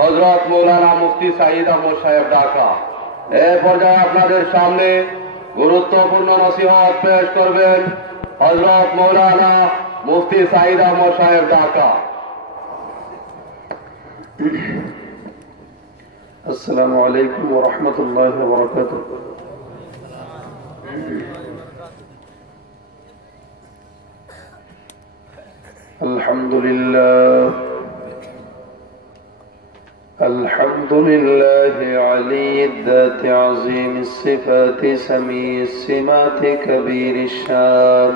হযরত মৌলানা মুফতি সাঈদ আহমদ সাহেব ঢাকা। এ পর্যায়ে আপনাদের সামনে গুরুত্বপূর্ণ নসিহত পেশ করবেন হযরত মৌলানা মুফতি সাঈদ আহমদ সাহেব ঢাকা। السلام عليكم ورحمة الله وبركاته. الحمد لله علي الذات عظيم الصفات سميع السمات كبير الشان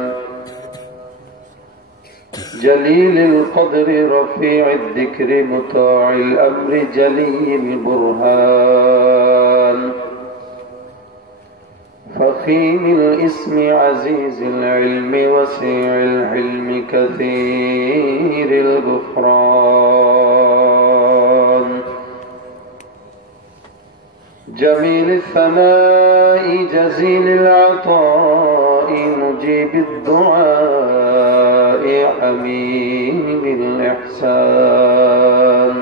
جليل القدر رفيع الذكر مطاع الأمر جلي البرهان فخيم الاسم عزيز العلم وسيع الحلم كثير الغفران جميل الثناء جزيل العطاء مجيب الدعاء حميد الإحسان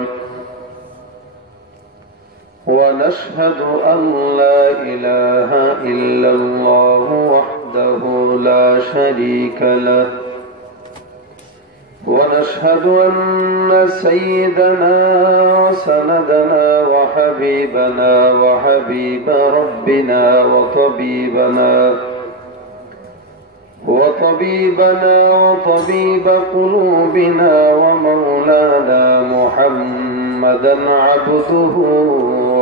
ونشهد أن لا إله إلا الله وحده لا شريك له ونشهد أن سيدنا وسندنا وحبيبنا وحبيب ربنا وطبيب قلوبنا ومولانا محمدا عبده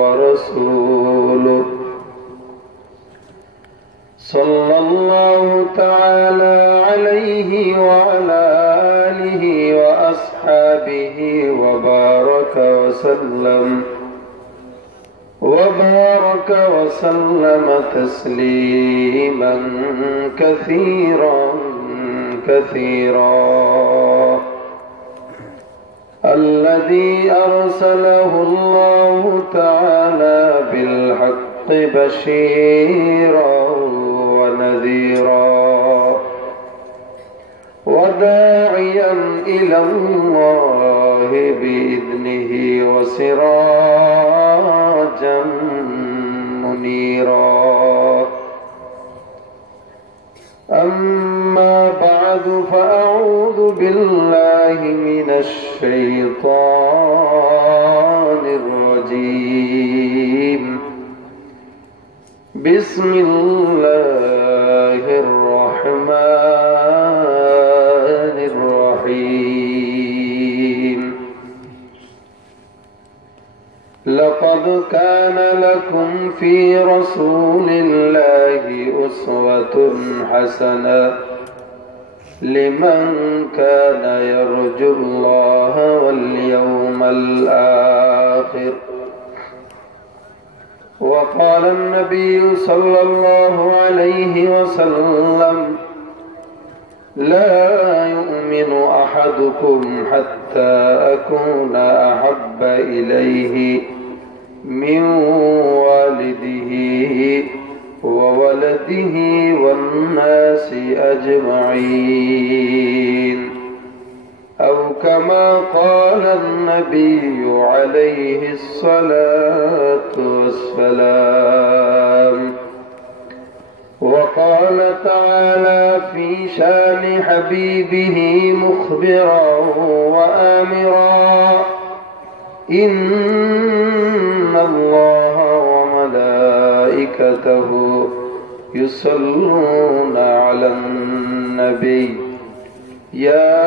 ورسوله صلى الله تعالى عليه وعلى آله وأصحابه وبارك وسلم تسليما كثيرا الذي أرسله الله تعالى بالحق بشيرا ونذيرا وداعيا إلى الله بإذنه وسراجا منيرا أما بعد فأعوذ بالله من الشيطان الرجيم بسم الله الرحمن الرحيم لقد كان لكم في رسول الله أسوة حسنة لمن كان يرجو الله واليوم الآخر وقال النبي صلى الله عليه وسلم لا يؤمن أحدكم حتى أكون أحب إليه من والده وولده والناس أجمعين أو كما قال النبي عليه الصلاة والسلام وقال تعالى في شان حبيبه مخبرا وآمرا إن الله وملائكته يصلون على النبي يا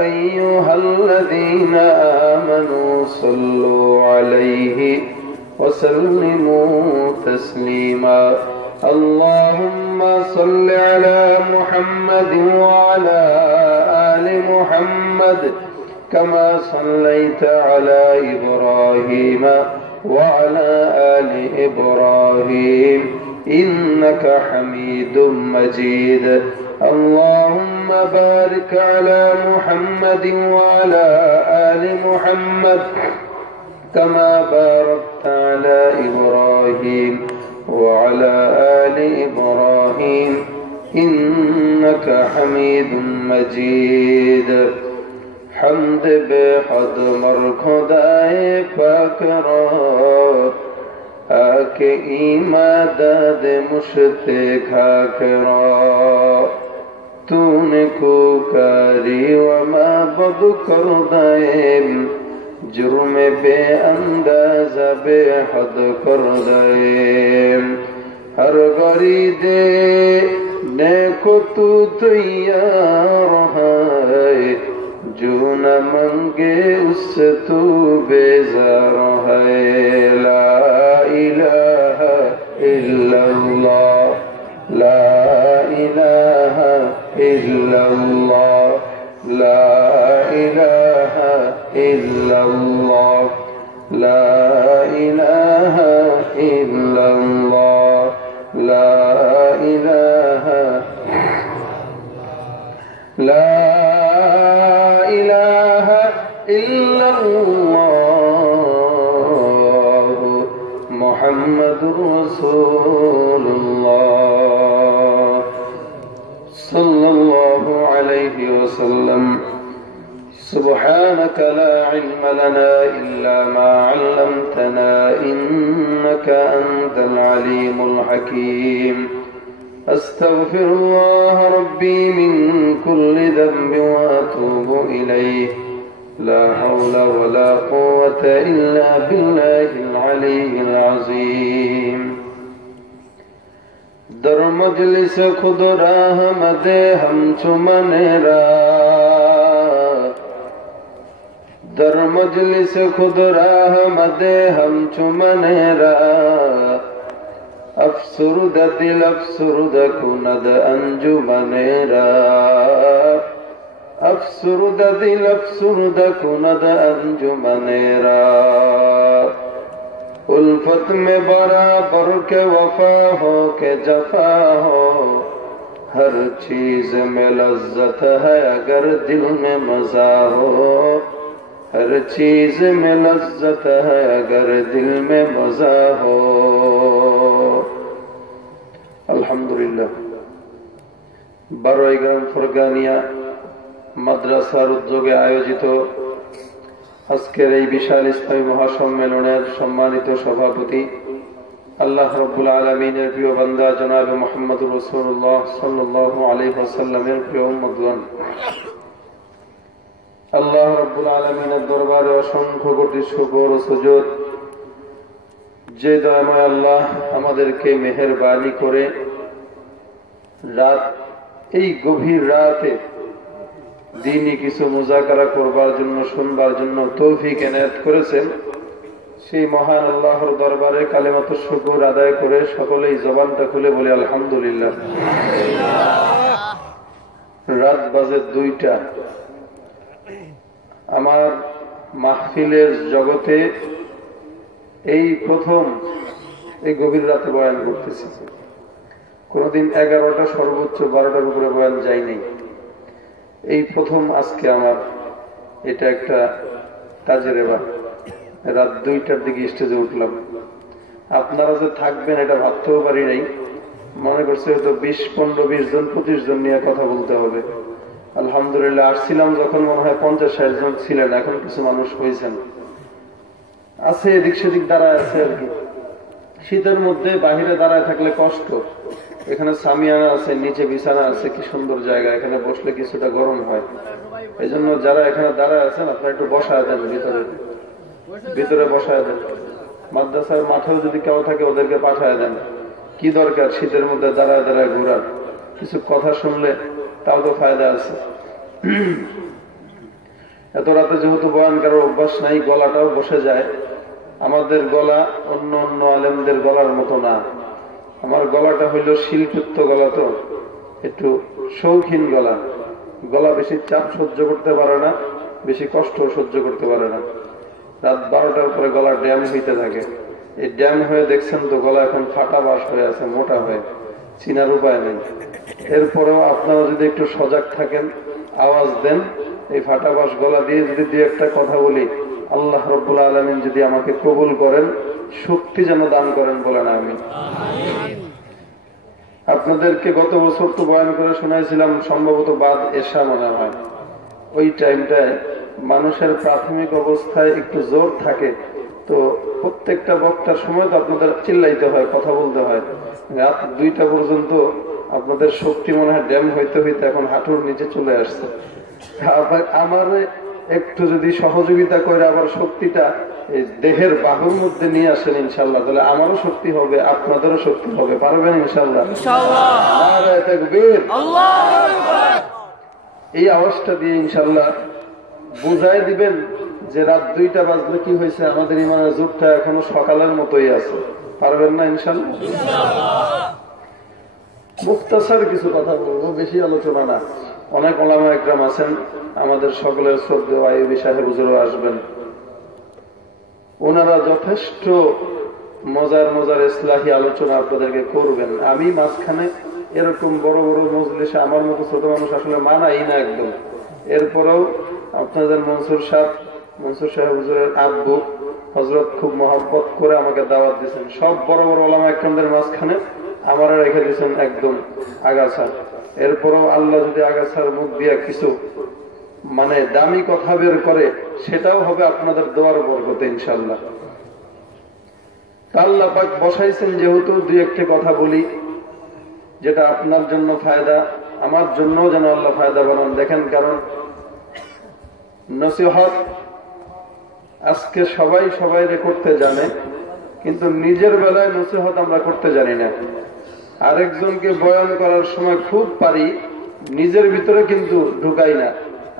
أيها الذين آمنوا صلوا عليه وسلموا تسليما اللهم صل على محمد وعلى آل محمد كما صليت على إبراهيم وعلى آل إبراهيم إنك حميد مجيد اللهم بارك على محمد وعلى آل محمد كما باركت على إبراهيم وعلى آل إبراهيم إنك حميد مجيد حمد بے حد مر خدائے पाक रा आके इमादद मुश्ते खाक रा तूने को करी वमा बद कर दे जुर्म बे अंदाज़ा बेहद कर दे हर गरी दे ने को तू तैयार है जो न मंगे उससे तू बेजार है ला इलाहा इल्लल्लाह ला इलाहा इल्लल्लाह ला इलाहा इल्लल्लाह ला इलाहा इल्लल्लाह ला इलाहा ला इलाहा इल्लल्लाह मुहम्मदुर रसूलुल्लाह सल्लल्लाहु अलैहि वसल्लम सुब्हानक ला इल्म लना इल्ला मा अल्लमतना इन्नका अंतल अलीमुल हकीम अस्तगफिरुल्लाह रब्बी मिन कुल्लि ज़ंबि व अतूबु इलैहि ला हौला वला कुव्वता इल्ला बिल्लाहिल अलिय्यिल अज़ीम दर मजलिस खुद राह मदे हम चुमनेरा दर मजलिस खुद राह मदे हम चुमनेरा अफसुरद दिल अफसुरद कुनद अंजुमनेरा अफसुरद दिल अफसुरद कुनद अंजुमनेरा उल्फत में बराबर के वफा हो के जफा हो हर चीज में लज्जत है अगर दिल में मजा हो हर चीज में लज्जत है अगर दिल में मजा हो अल्हम्दुलिल्लाह बारोईग्राम फुरगानिया মাদ্রাসার উদ্যোগে আয়োজিত আজকের এই বিশাল ইসলামী মহাসম্মেলনের সম্মানিত সভাপতি আল্লাহ রাব্বুল আলামিনের প্রিয় বান্দা জনাব মুহাম্মদুর রাসূলুল্লাহ সাল্লাল্লাহু আলাইহি ওয়াসাল্লামের প্রিয় উম্মতগণ আল্লাহ রাব্বুল আলামিনের দরবারে অসংখ্য কোটি শুকর ও সুজুদ যে দয়াময় আল্লাহ আমাদেরকে মেহেরবানি করে রাত এই গভীর রাতে দিনই কিছু মুজাকারা করবার জন্য শুনবার জন্য তৌফিক এনায়েত করেছেন সেই মহান আল্লাহর দরবারে কালেমাত শুকর আদায় করে সকলেই জবানটা খুলে বলে আলহামদুলিল্লাহ। রাত বাজে 2টা। আমার মাহফিলের জগতে এই প্রথম এই গভীর রাতে বয়ান করতেছি। কোনদিন 11টা সর্বোচ্চ 12টার উপরে বয়ান যায়নি। এই প্রথম আজকে আমার এটা একটা কাজের এবার রাত 2টার দিকে স্টেজে উঠলাম। আপনারা যে থাকবেন এটা ভাবতেও পারি নাই। মনে করছে হয়তো 20, 15, 20 জন 25 জন নিয়ে কথা বলতে হবে। আলহামদুলিল্লাহ আসছিলাম যখন মনে হয় 50-60 জন ছিলেন, এখন কিছু মানুষ হয়েছেন আছে এদিক সেদিক দাঁড়ায় আছে আর কি। শীতের মধ্যে বাহিরে দাঁড়ায় থাকলে কষ্ট। এখানে সামিয়ানা আছে, নিচে বিছানা আছে, কি সুন্দর জায়গা, এখানে বসলে কিছুটা গরম হয়। এই জন্য যারা এখানে দাঁড়ায় আছেন আপনারা একটু বসায় দেন, ভিতরে বসায় দেন। মাদ্রাসার মাঠেও যদি কেউ থাকে ওদেরকে পাঠায় দেন। কি দরকার শীতের মধ্যে দাঁড়ায় দাঁড়ায় ঘোরার, কিছু কথা শুনলে তাও তো ফায়দা আছে। এত রাতে যেহেতু বয়ান করার অভ্যাস নাই, গলাটাও বসে যায়। আমাদের গলা অন্য অন্য আলেমদের গলার মতো না। আমার গলাটা হইল শিল্পযুক্ত গলা, তো একটু শৌখিন গলা। গলা বেশি চাপ সহ্য করতে পারে না, বেশি কষ্ট সহ্য করতে পারে না। রাত 12টার পরে গলা ড্যাম হইতে থাকে। এই ড্যাম হয়ে দেখছেন তো গলা এখন ফাটা বাস হয়ে আছে, মোটা হয়ে, চিনার উপায় নেই। এরপরেও আপনারা যদি একটু সজাগ থাকেন, আওয়াজ দেন, এই ফাটা বাস গলা দিয়ে যদি 2-1টা কথা বলি, আল্লাহ রাব্বুল আলামিন যদি আমাকে কবুল করেন, শক্তি যেন দান করেন, বলেন আমিন। আপনাদেরকে গত বছর তো বয়ান করে শোনাইছিলাম, সম্ভবত বাদ এশা মনে হয়। ওই টাইমটায় মানুষের প্রাথমিক অবস্থায় একটু জোর থাকে, তো প্রত্যেকটা বক্তার সময় তো আপনাদের চিল্লাইতে হয়, কথা বলতে হয়। রাত 2টা পর্যন্ত আপনাদের শক্তি মনে হয় ড্যাম হইতে হইতে এখন হাঁটুর নিচে চলে আসছে। আমার একটু যদি সহযোগিতা করে আবার শক্তিটা এই দেহের বাহুর মধ্যে নিয়ে আসেন ইনশাল্লাহ, তাহলে আমারও শক্তি হবে, আপনাদেরও শক্তি হবে। পারবেন ইনশাল্লাহ? এই আওয়াজটা দিয়ে ইনশাল্লাহ বুঝাই দিবেন যে রাত 2টা বাজলে কি হয়েছে, আমাদের ইমানের যুগটা এখনো সকালের মতোই আছে। পারবেন না ইনশাল্লাহ? মুখতাসার কিছু কথা বলবো, বেশি আলোচনা না। অনেক ওলামা একরাম আছেন, আমাদের সকলের শ্রদ্ধেয় আইয়ুবী সাহেব হুজুরও আসবেন। ওনারা যথেষ্ট মজার মজার ইসলাহি আলোচনা আপনাদেরকে করবেন। আমি মাঝখানে এরকম বড় বড় মজলিসে আমার মতো ছোট মানুষ আসলে মানাই না একদম। এরপরেও আপনাদের মনসুর সাহেব হুজুরের আব্বু হযরত খুব মহব্বত করে আমাকে দাওয়াত দিয়েছেন। সব বড় বড় ওলামা একরামদের মাঝখানে আমারা রেখে দিয়েছেন একদম আগাছা। এরপরেও আল্লাহ যদি আগাছার মুখ দিয়ে কিছু মানে দামি কথা বের করে, সেটাও হবে আপনাদের দোয়ার বরকতে ইনশাআল্লাহ। আল্লাহ পাক বসাইছেন যেহেতু, দুই একটি কথা বলি যেটা আপনার জন্য ফায়দা, আমার জন্য যেন আল্লাহ ফায়দা বানান। দেখেন, কারণ নসিহত আজকে সবাই করতে জানে, কিন্তু নিজের বেলায় নসিহত আমরা করতে জানি না। আরেকজনকে বয়ান করার সময় খুব পারি, নিজের ভিতরে কিন্তু ঢুকাই না।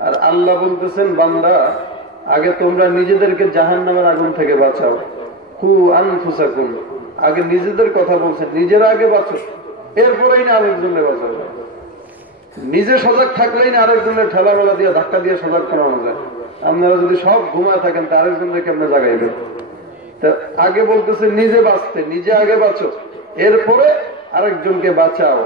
আর আল্লাহ বলতেছেন, বান্দা আগে তোমরা নিজেদেরকে জাহান্নামের আগুন থেকে বাঁচাও। কু আনফুসাকুম, আগে নিজেদের কথা বলছেন, নিজেরা আগে বাঁচো, এরপরেই না আরেকজনের বাঁচাও। নিজে সজাগ থাকলেই না আরেকজনের ঠেলা মেলা দিয়ে ধাক্কা দিয়ে সজাগ করানো যায়। আপনারা যদি সব ঘুমায় থাকেন তা আরেকজনের কেমনে জাগাইবেন? তা আগে বলতেছে নিজে বাঁচতে, নিজে আগে বাঁচো, এরপরে আরেকজনকে বাঁচাও।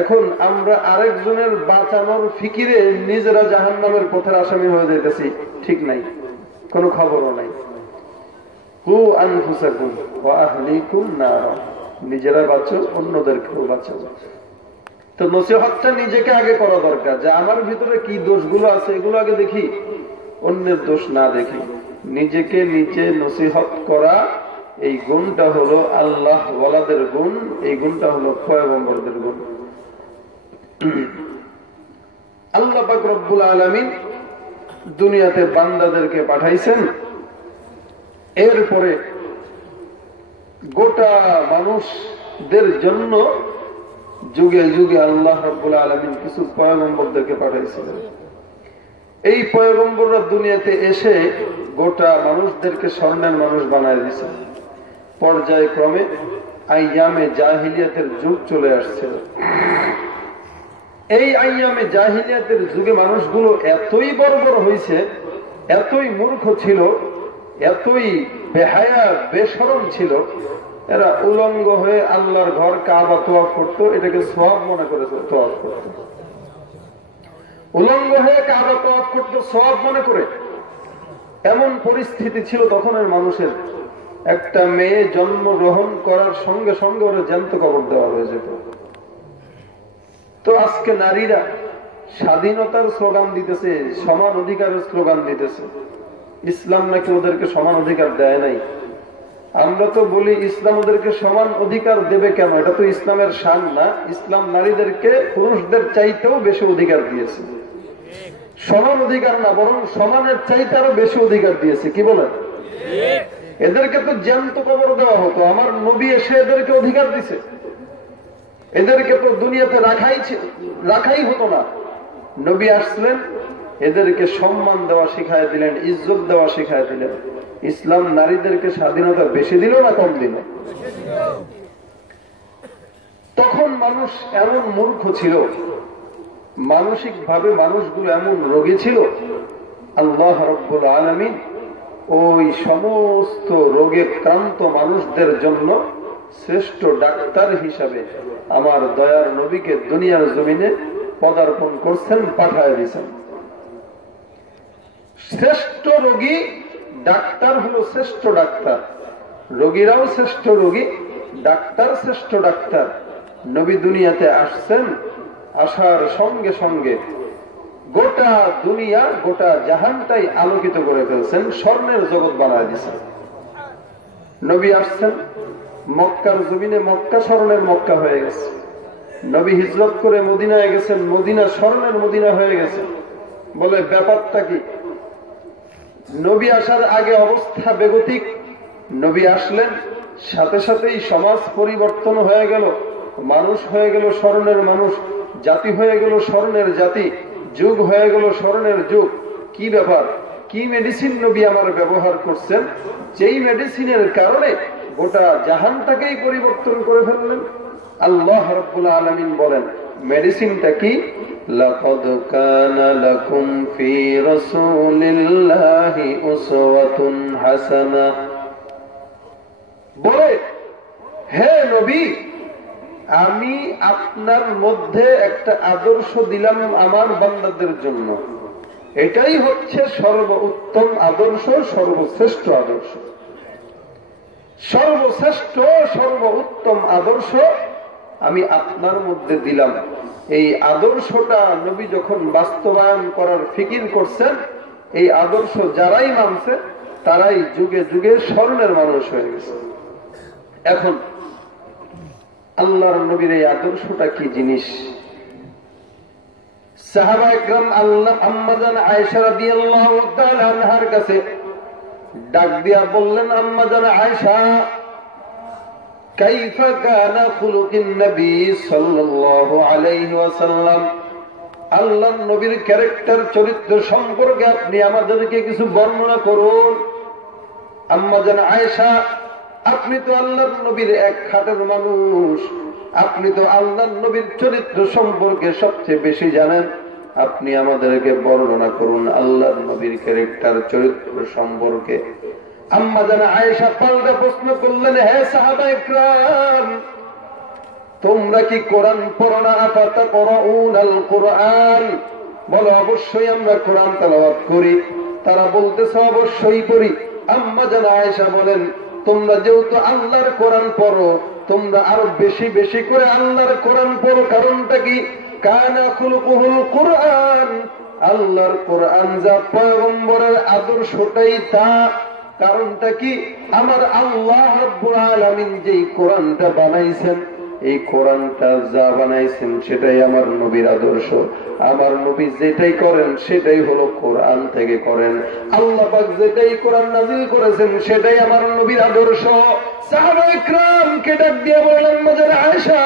এখন আমরা আরেকজনের বাঁচানোর ফিকিরে নিজেরা জাহান্নামের পথের আসামি হয়ে যাইতেছি, ঠিক নাই, কোনো খবরও নাই। কু আনফুসাকুম ওয়া আহলিকুম নার, নিজেরা বাঁচো, অন্যদেরকেও বাঁচাও। তো নসিহতটা নিজেকে আগে করা দরকার, যে আমার ভিতরে কি দোষগুলো আছে এগুলো আগে দেখি, অন্যের দোষ না দেখি। নিজেকে নিজে নসিহত করা, এই গুণটা হলো আল্লাহ ওয়ালাদের গুণ, এই গুণটা হলো পয়গম্বরদের গুণ। আল্লাহ পাক রব্বুল আলামিন দুনিয়াতে বান্দাদেরকে পাঠাইছেন, এরপরে গোটা মানুষদের জন্য যুগে যুগে আল্লাহ রব্বুল আলামিন কিছু পয়গম্বরদেরকে পাঠাইছিলেন। এই পয়গম্বররা দুনিয়াতে এসে গোটা মানুষদেরকে স্বর্ণের মানুষ বানায় দিয়েছে। পর্যায়ক্রমে আইয়ামে জাহিলিয়াতের যুগ চলে আসছিল। এই আইয়ামে জাহিলিয়াতের যুগে মানুষগুলো এতই বর্বর হয়েছে, এতই মূর্খ ছিল, এতই বেহায়া বেশরম ছিল, এরা উলঙ্গ হয়ে আল্লাহর ঘর কাবা তোয়াফ করতো, এটাকে সওয়াব মনে করে তোয়াফ করতো। উলঙ্গ হয়ে কাবা তোয়াফ করতো সওয়াব মনে করে। এমন পরিস্থিতি ছিল তখনের মানুষের। একটা মেয়ে জন্মগ্রহণ করার সঙ্গে সঙ্গে ওরা জ্যান্ত কবর দেওয়া হয়ে যেত। তো আজকে নারীরা স্বাধীনতার স্লোগান দিতেছে, সমান অধিকারের স্লোগান দিতেছে। ইসলাম নাকি ওদেরকে সমান অধিকার দেয় নাই। আমরা তো বলি ইসলাম ওদেরকে সমান অধিকার দেবে কেন? এটা তো ইসলামের শান না। ইসলাম নারীদেরকে পুরুষদের চাইতেও বেশি অধিকার দিয়েছে। সমান অধিকার না, বরং সমানের চাইতে আরো বেশি অধিকার দিয়েছে। কি বলেন? এদেরকে তো জ্যান্ত কবর দেওয়া হতো, আমার নবী এসে এদেরকে অধিকার দিছে। এদেরকে তো দুনিয়াতে রাখাই হতো না। নবী আসলেন, এদেরকে সম্মান দেওয়া শিখায় দিলেন, ইজ্জত দেওয়া শিখায় দিলেন। ইসলাম নারীদেরকে স্বাধীনতা বেশি দিল না কম দিল? তখন মানুষ এমন মূর্খ ছিল, মানসিক ভাবে মানুষগুলো এমন রোগী ছিল, আল্লাহ রাব্বুল আলামিন ওই সমস্ত রোগে ক্রান্ত মানুষদের জন্য শ্রেষ্ঠ ডাক্তার হিসাবে আমার দয়ার নবীকে দুনিয়ার জমিনে পদার্পণ করছেন, পাঠায় দিয়েছেন। শ্রেষ্ঠ রোগী ডাক্তার হলো শ্রেষ্ঠ ডাক্তার, রোগীরাও শ্রেষ্ঠ রোগী, ডাক্তার শ্রেষ্ঠ ডাক্তার। নবী দুনিয়াতে আসছেন, আসার সঙ্গে সঙ্গে গোটা দুনিয়া, গোটা জাহানটাই আলোকিত করে ফেলছেন, স্বর্ণের জগৎ বানায় দিয়েছেন। নবী আসছেন, মক্কার জমিনে মক্কা স্মরণের মক্কা হয়ে গেছে। নবী হিজরত করে মদিনায় গেছেন, মদিনা স্মরণের মদিনা হয়ে গেছে। বলে ব্যাপারটা কি? নবী আসার আগে অবস্থা বেগতিক, নবী আসলেন সাথে সাথেই সমাজ পরিবর্তন হয়ে গেল, মানুষ হয়ে গেল স্মরণের মানুষ, জাতি হয়ে গেল স্মরণের জাতি, যুগ হয়ে গেল স্মরণের যুগ। কি ব্যাপার? কি মেডিসিন নবী আমার ব্যবহার করছেন, যেই মেডিসিনের কারণে গোটা জাহানটাকেই পরিবর্তন করে ফেললেন? আল্লাহ রাব্বুল আলামিন বলেন মেডিসিনটা কি? লাকাদ কানা লাকুম ফি রাসূলিল্লাহি উসওয়াতুন হাসানা। বলে হে নবী, আমি আপনার মধ্যে একটা আদর্শ দিলাম আমার বান্দাদের জন্য, এটাই হচ্ছে সর্বোত্তম আদর্শ, সর্বশ্রেষ্ঠ আদর্শ, সর্বশ্রেষ্ঠ সর্বোত্তম আদর্শ আমি আপনার মধ্যে দিলাম। এই আদর্শটা নবী যখন বাস্তবায়ন করার ফিকির করছেন, এই আদর্শ যারাই মানছে তারাই যুগে যুগে স্মরণের মানুষ হয়ে গেছে। এখন আল্লাহর নবীর এই আদর্শটা কি জিনিস? সাহাবা ইকরাম আম্মা জান আয়েশা রাদিয়াল্লাহু তাআলা আনহার কাছে ডাক দিয়া বললেন, আম্মা জান আয়েশা, কাইফা কানা খুলুকুন নবী সাল্লাল্লাহু আলাইহি ওয়াসাল্লাম, আল্লাহর নবীর ক্যারেক্টার চরিত্র সম্পর্কে আপনি আমাদেরকে কিছু বর্ণনা করুন। আম্মা জান আয়েশা, আপনি তো আল্লাহর নবীর এক খাটের মানুষ, আপনি তো আল্লাহর নবীর চরিত্র সম্পর্কে সবচেয়ে বেশি জানেন, আপনি আমাদেরকে বর্ণনা করুন আল্লাহর নবীর ক্যারেক্টার চরিত্র সম্পর্কে। আম্মা জান আয়েশা পাল্টা প্রশ্ন করলেন, হে সাহাবা ইকরাম, তোমরা কি কোরআন পড়ো না? আফাতাকরাউনাল কুরআন, বলো অবশ্যই আমরা কোরআন তেলাওয়াত করি। তারা বলতেছে অবশ্যই পড়ি। আম্মা জান আয়েশা বলেন, তোমরা যেহেতু আল্লাহর কোরআন পড়ো, তোমরা আরো বেশি বেশি করে আল্লাহর কোরআন পড়ো। কারণটা কি? কানা খুলুকুহুল কুরআন, আল্লাহর কোরআন যা, পয়গম্বরের আদর্শটাই তা। কারণটা কি? আমার আল্লাহ রাব্বুল আলামিন যেই কোরআনটা বানাইছেন, এই কোরআনটা যা বানাইছেন সেটাই আমার নবীর আদর্শ। আমার নবী যেটাই করেন সেটাই হলো কোরআন থেকে করেন। আল্লাহ পাক যেটাই কোরআন নাযিল করেছেন সেটাই আমার নবীর আদর্শ। সাহাবায়ে কেরামকে ডাক দিয়ে বললেন, মাজার আয়েশা,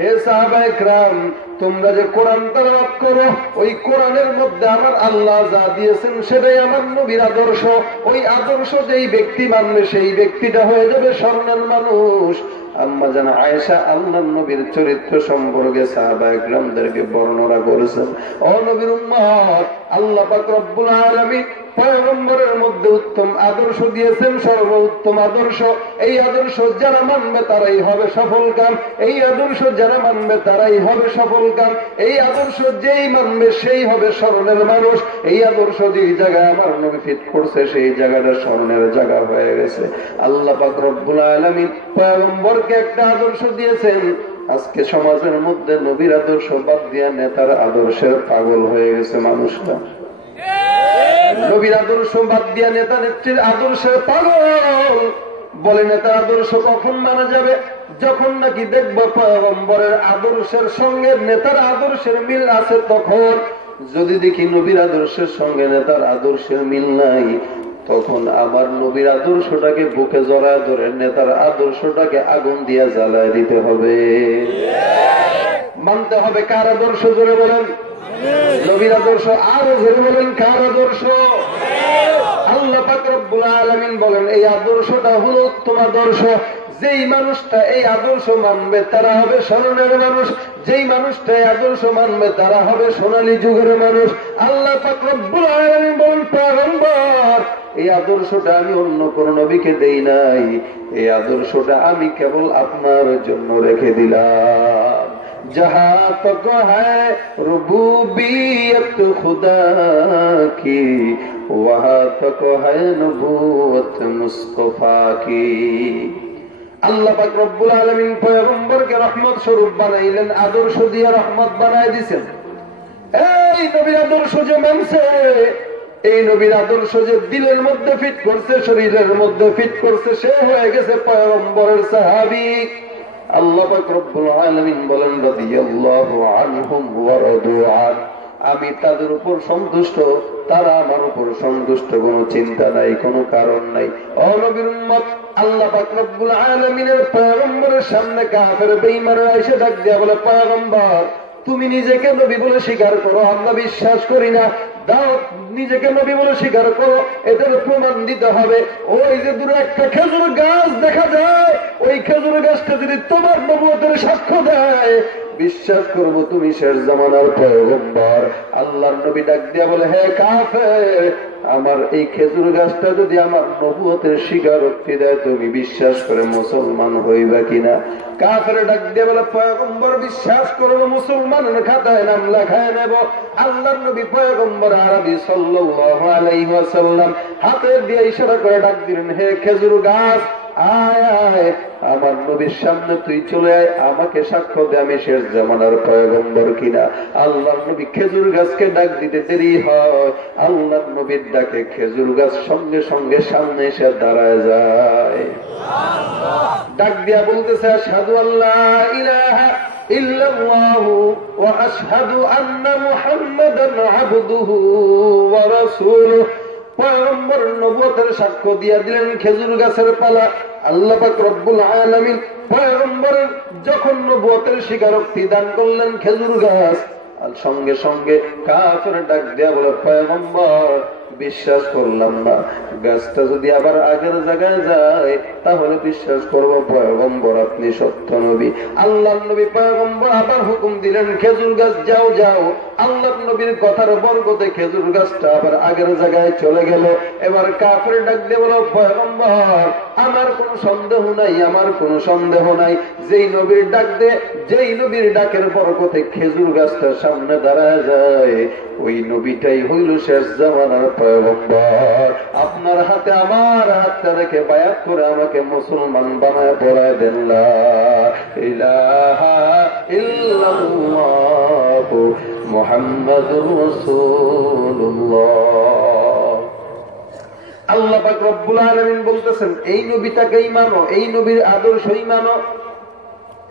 হে সাহাবায়ে কেরাম, তোমরা যে কোরআন তেলাওয়াত করো, ওই কোরআনের মধ্যে আমার আল্লাহ যা দিয়েছেন সেটাই আমার নবীর আদর্শ। ওই আদর্শ যেই ব্যক্তি মানবে সেই ব্যক্তিটা হয়ে যাবে স্বর্ণের মানুষ। আম্মা জান আয়েশা আল্লাহর নবীর চরিত্র সম্পর্কে সাহাবায়ে কেরামদেরকে বর্ণনা করেছেন। ও নবীর উম্মত, আল্লাহ পাক রব্বুল আলামিন পয়গম্বরের মধ্যে উত্তম আদর্শ দিয়েছেন, সর্বোত্তম আদর্শ। এই আদর্শ যারা মানবে তারাই হবে সফলকাম, এই আদর্শ যারা মানবে তারাই হবে সফলকাম, এই আদর্শ যেই মানবে সেই হবে স্মরণের মানুষ। এই আদর্শ যেই জায়গায় আমার নবী ফিট করছে সেই জায়গাটা স্মরণের জায়গা হয়ে গেছে। আল্লাহ পাক রব্বুল আলামিন পয়গম্বরকে একটা আদর্শ দিয়েছেন। আজকে সমাজের মধ্যে নবীর আদর্শ বাদ দিয়া নেতার আদর্শের পাগল হয়ে গেছে মানুষরা। নবীর আদর্শ বাদ দিয়া নেতা নেত্রীর আদর্শের পাগল। বলে নেতার আদর্শ কখন মানা যাবে? যখন নাকি দেখবো পয়গম্বরের আদর্শের সঙ্গে নেতার আদর্শের মিল আছে তখন। যদি দেখি নবীর আদর্শের সঙ্গে নেতার আদর্শের মিল নাই, তখন আমার নবীর আদর্শটাকে বুকে জড়ায় ধরে নেতার আদর্শটাকে আগুন দিয়ে জ্বালায় দিতে হবে। মানতে হবে কার আদর্শ? জোরে বলেন নবীর আদর্শ। আরো জোরে বলেন কার আদর্শ? আল্লাহ পাক রব্বুল আলামিন বলেন এই আদর্শটা হলো উত্তম আদর্শ। যেই মানুষটা এই আদর্শ মানবে তারা হবে স্মরণের মানুষ, যেই মানুষটা এই আদর্শ মানবে তারা হবে সোনালী যুগের মানুষ। আল্লাহ পাক রব্বুল আলামিন বলেন, পয়গম্বর, এই আদর্শটা আমি অন্য কোন নবীকে দেই নাই, এই আদর্শটা আমি কেবল আপনার জন্য রেখে দিলাম। जहाँ तक है रुबूबियत खुदा की, वहाँ तक है नबूवत मुस्तफा की। আল্লাহ পাক রব্বুল আলামিন পয়গম্বরকে রহমত স্বরূপ বানাইলেন, আদর্শ দিয়ে রহমত বানাই দিয়েছেন। এই নবীর আদর্শ যে মানছে এই নবীর আদর্শ যে দিলের মধ্যে ফিট করছে, শরীরের মধ্যে ফিট করছে, সে হয়ে গেছে পয়গম্বরের সাহাবী। আল্লাহ পাক রব্বুল আলামিন বলেন রাদিয়াল্লাহু আনহুম ওয়া রাদু আন, আমি তাদের উপর সন্তুষ্ট, তারা আমার উপর সন্তুষ্ট, কোনো চিন্তা নাই, কোনো কারণ নাই। ও নবীর উম্মত, আল্লাহ পাক রব্বুল আলামিনের পয়গম্বরের সামনে কাফের বেঈমানরা এসে ডাক দিয়া বলে, পয়গম্বর তুমি নিজেকে নবী বলে স্বীকার করো, আমরা বিশ্বাস করি না, দাও নিজেকে নবী বলে স্বীকার করো, এটার প্রমাণ দিতে হবে। ওই যে দূরে একটা খেজুর গাছ দেখা যায়, ওই খেজুর গাছটা যদি তোমার নবুয়তের সাক্ষ্য দেয়, বিশ্বাস করব তুমি শেষ জামানার পয়গম্বর। আল্লাহর নবী ডাক দিয়া বলে, হে কাফের, আমার এই খেজুর গাছটা যদি আমার নবুয়তের স্বীকারোক্তি দেয়, তুমি বিশ্বাস করে মুসলমান হইবা কিনা? কাফের ডাক দিয়ে বলে, পয়গম্বর বিশ্বাস করবো, মুসলমানের খাতায় নাম লেখায় নেব। আল্লাহর নবী পয়গম্বর আরবি সাল্লাল্লাহু আলাইহি ওয়াসাল্লাম হাতে দিয়ে ইশারা করে ডাক দিলেন, হে খেজুর গাছ, আয় আয়, আমার নবীর সামনে তুই চলে আয়, আমাকে সাক্ষ্য দে আমি শেষ জামানার পয়গম্বর কিনা। আল্লাহর নবী খেজুর গাছকে ডাক দিতে দেরি হয়, আল্লাহর নবীর ডাকে খেজুর গাছ সঙ্গে সঙ্গে সামনে এসে দাঁড়ায় যায়। ডাক দিয়া বলতেছে, আশহাদু আল্লা ইলাহা ইল্লাল্লাহু ওয়া আশহাদু আন্না মুহাম্মাদান আবদুহু ওয়া রাসূলুহু। পয়গম্বর নবুয়তের সাক্ষ্য দিয়া দিলেন খেজুর গাছের পালা। আল্লাহ পাক রব্বুল আলামিন পয়গম্বরের যখন নবুয়তের স্বীকারোক্তি দান করলেন খেজুর গাছ, আর সঙ্গে সঙ্গে কাফের ডাক দেয়া বলে, পয়গম্বর বিশ্বাস করলাম না, গাছটা যদি আবার আগের জায়গায় যায় তাহলে বিশ্বাস করবো পয়গম্বর আপনি সত্য নবী। আল্লাহ নবী পয়গম্বর আবার হুকুম দিলেন, খেজুর গাছ যাও যাও। আল্লাহ নবীর কথার বরকতে খেজুর গাছটা আবার আগের জায়গায় চলে গেল। এবার কাফের ডাক দিয়ে বলো, পয়গম্বর আমার কোনো সন্দেহ নাই, আমার কোনো সন্দেহ নাই, যেই নবীর ডাক দে, যেই নবীর ডাকের বরকতে খেজুর গাছটা সামনে দাঁড়ায় যায়, ওই নবীটাই হইল শেষ জামানার পয়গম্বর। আপনার হাতে আমার হাতটা রেখে বায়াত করে আমাকে মুসলমান বানায় পড়ায় দেন, লা ইলাহা ইল্লাল্লাহু মুহাম্মাদুর রাসূলুল্লাহ। আল্লাহ পাক রব্বুল আলামিন বলতেছেন, এই নবীটাকেই মানো, এই নবীর আদর্শই মানো।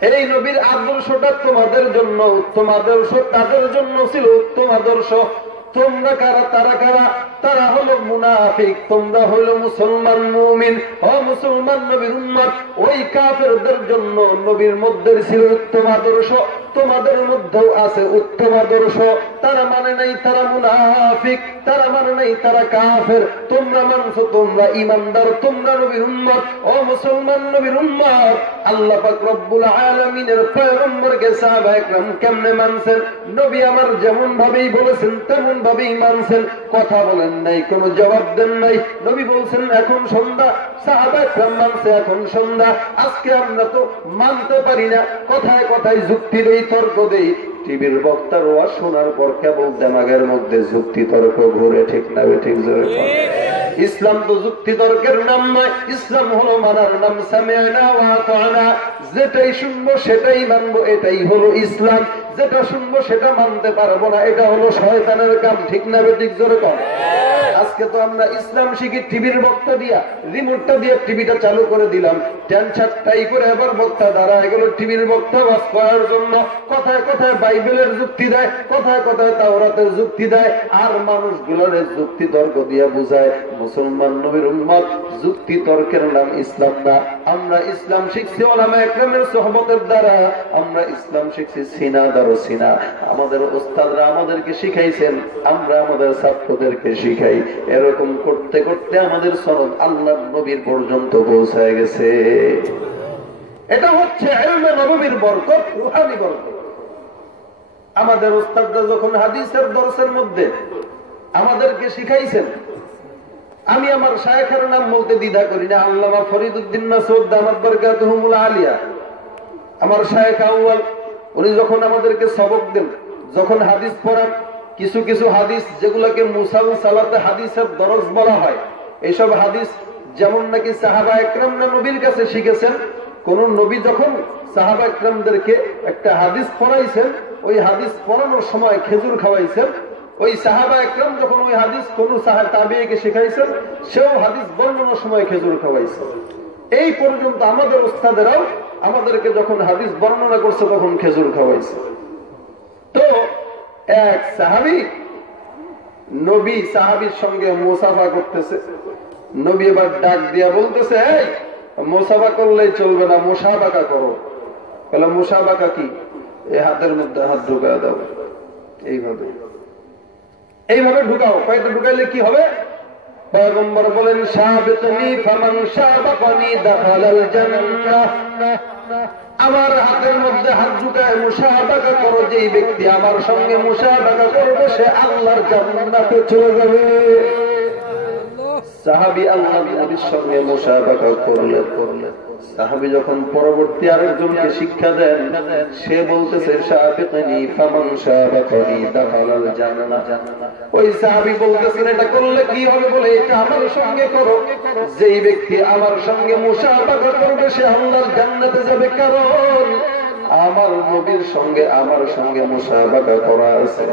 এই নবীর আদর্শটা তোমাদের জন্য উত্তম আদর্শ, তাদের জন্য ছিল উত্তম আদর্শ। তোমরা কারা, তারা কারা? তারা হলো মুনাফিক, তোমরা হইল মুসলমান মুমিন। ও মুসলমান নবীর উম্মত, ওই কাফেরদের জন্য নবীর মধ্যে ছিল উত্তম আদর্শ, তোমাদের মধ্যেও আছে উত্তম আদর্শ। তারা মানে নাই তারা মুনাফিক, তারা মানে নাই তারা কাফের। তোমরা মানছো তোমরা ঈমানদার, তোমরা নবীর উম্মত। ও মুসলমান নবীর উম্মত, আল্লাহ পাক রব্বুল আলামিনের পয়গম্বরকে সাহাবায়ে কেরাম কেমনে মানছেন? নবী আমার যেমন ভাবেই বলেছেন তেমন ভাবেই মানছেন, কথা বলেন নাই, কোনো জবাব দেন নাই। নবী বলছেন এখন সন্ধ্যা, সাহাবায়ে কেরাম মানছে এখন সন্ধ্যা। আজকে আমরা তো মানতে পারি না, কথায় কথায় যুক্তি দেই, তর্ক দেই। টিভির বক্তার ওয়াজ শোনার পর কেবল দেমাগের মধ্যে যুক্তি তর্ক ঘুরে, ঠিক না ঠিক? জোরে ইসলাম তো যুক্তি তর্কের নাম নয়, ইসলাম হলো মানার নাম। সামি'না ওয়া আতা'না, যেটাই শুনবো সেটাই মানবো, এটাই হলো ইসলাম। যেটা শুনবো সেটা মানতে পারবো না, এটা হলো শয়তানের কাম, ঠিক না ঠিক? জোরে কর। আজকে তো আমরা ইসলাম শিখি টিভির বক্তা দিয়া, রিমোটটা দিয়ে টিভিটা চালু করে দিলাম, টেনশনটাই করে এবার বক্তা দাঁড়ায় গেল টিভির বক্তা ওয়াজ করার জন্য। কথায় কথায় বাইবেলের যুক্তি দেয়, কথায় কথায় তাওরাতের যুক্তি দেয়, আর মানুষগুলোর যুক্তি তর্ক দিয়ে বুঝায়। মুসলমান নবীর উম্মত, যুক্তি তর্কের নাম ইসলাম না। আমরা ইসলাম শিখছি উলামায়ে কেরামের সোহবতের দ্বারা, আমরা ইসলাম শিখছি সিনা দারো সিনা। আমাদের ওস্তাদরা আমাদেরকে শিখাইছেন, আমরা আমাদের ছাত্রদেরকে শিখাই। এরকম করতে করতে আমাদের সনদ আল্লাহর নবীর পর্যন্ত পৌঁছায় গেছে। এটা হচ্ছে ইলমে নববীর বরকত, রূহানি বরকত। আমাদের ওস্তাদরা যখন হাদিসের দর্সের মধ্যে আমাদেরকে শিখাইছেন, আমি আমার শায়েখের নাম বলতে দ্বিধা করি না, আল্লামা ফরিদউদ্দিন মাসউদ দামাত বরকাতুহুল আলিয়া, আমার শায়েখ আউয়াল, উনি যখন আমাদেরকে সবক দেন, যখন হাদিস পড়ান, কিছু কিছু হাদিস যেগুলোকে মুসালসালাতে হাদিসের দরজ বলা হয়, এইসব হাদিস যেমন নাকি সাহাবায়ে কেরামরা নবীর কাছে শিখেছেন। কোন নবী যখন সাহাবায়ে কেরামদেরকে একটা হাদিস পড়াইছেন, ওই হাদিস পড়ানোর সময় খেজুর খাওয়াইছেন, ওই সাহাবা একরাম যখন ওই হাদিস কোন তাবেঈকে শিখাইছেন, সেও হাদিস বর্ণনার সময় খেজুর খাওয়াইছে। এই পর্যন্ত আমাদের উস্তাদেরাও আমাদেরকে যখন হাদিস বর্ণনা করছে তখন খেজুর খাওয়াইছে। তো এক সাহাবী নবী সাহাবীর সঙ্গে মুসাফা করতেছে। নবী এবার ডাক দিয়া বলতেছে, এই মুসাফা করলেই চলবে না, মুসাবাকা করো। বলে মুসাবাকা কি? এই হাতের মধ্যে হাত ঢুকায় দাও, এইভাবে এইভাবে ঢুকাও। কয়েকটা ঢুকাইলে কি হবে? পয়গম্বর বলেন, সাবিকনি ফামান সাবাকানি দাখালাল জান্নাহ। আমার হাতের মধ্যে হাত ঢুকায় মুসাবাকা করো, যেই ব্যক্তি আমার সঙ্গে মুসাবাকা করবে সে আল্লাহর জান্নাতে চলে যাবে। সাহাবী আল্লাহর নবীর সঙ্গে মুসাবাকা করলেন। সাহাবী যখন পরবর্তী আরেকজনকে শিক্ষা দেন, সে বলতেছে সাবিকনি ফামান সাবাকানি দাখালাল জান্নাহ। ওই সাহাবী বলতেছেন, এটা করলে কি হবে? বলে এটা আমার সঙ্গে করো, যেই ব্যক্তি আমার সঙ্গে মুসাবাকা করবে সে আল্লাহর জান্নাতে যাবে। কারণ আমার নবীর সঙ্গে আমার সঙ্গে মুসাবাকা করা আছে।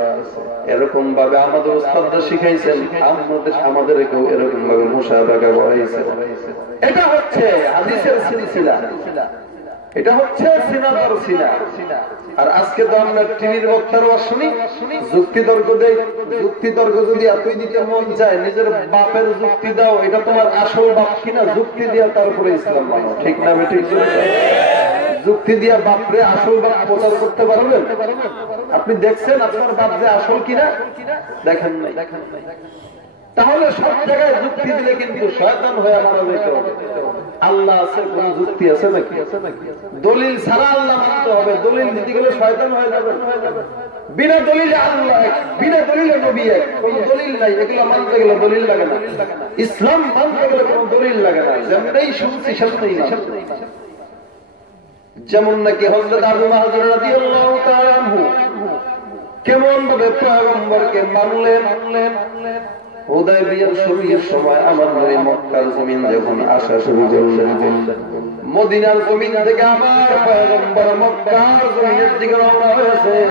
এরকম ভাবে আমাদের উস্তাদরা শিখাইছেন, আমাদেরকেও এরকম ভাবে মুসাবাকা করাইছে। এটা হচ্ছে হাদিসের সিলসিলা, এটা হচ্ছে সিনাদার সিনা। আর আজকে তো আমরা টিভির বক্তারও শুনি, যুক্তিতর্ক দেয়। যুক্তিতর্ক যদি এতই দিতে মন চায়, নিজের বাপের যুক্তি দাও, এটা তোমার আসল বাপ কিনা যুক্তি দিয়া তারপরে ইসলাম মানো। ঠিক না বেঠিক? যুক্তি দিয়া বাপরে আসল বাপ প্রচার করতে পারবেন? আপনি দেখছেন আপনার বাপ যে আসল কিনা? দেখেন নাই। তাহলে সব জায়গায় যুক্তি দিলে কিন্তু শয়তান হয়ে মারা যেতে হবে। আল্লাহ আছে, কোন যুক্তি আছে নাকি? দলিল ছাড়া আল্লাহ মানতে হবে। দলিল দিতে গেলে শয়তান হয়ে যাবে। বিনা দলিলে আল্লাহ এক, বিনা দলিলে নবী এক, কোন দলিল নাই। এগুলো মানতে গেলে দলিল লাগে না। ইসলাম মানতে গেলে কোন দলিল লাগে না। যেমনই শুনছি সেমনই না। যেমন নাকি হযরত আবু মাহযুর রাদিয়াল্লাহু তাআলা আনহু কেমন ভাবে পয়গম্বরকে মানলেন। হুদায়বিয়ার সূর্যের সময় আমার নবী মক্কার জমিন যখন আসা শুরু করলেন, মদিনার জমিন থেকে আমার পয়গম্বর মক্কার জমিনের দিকে রওনা হয়েছেন।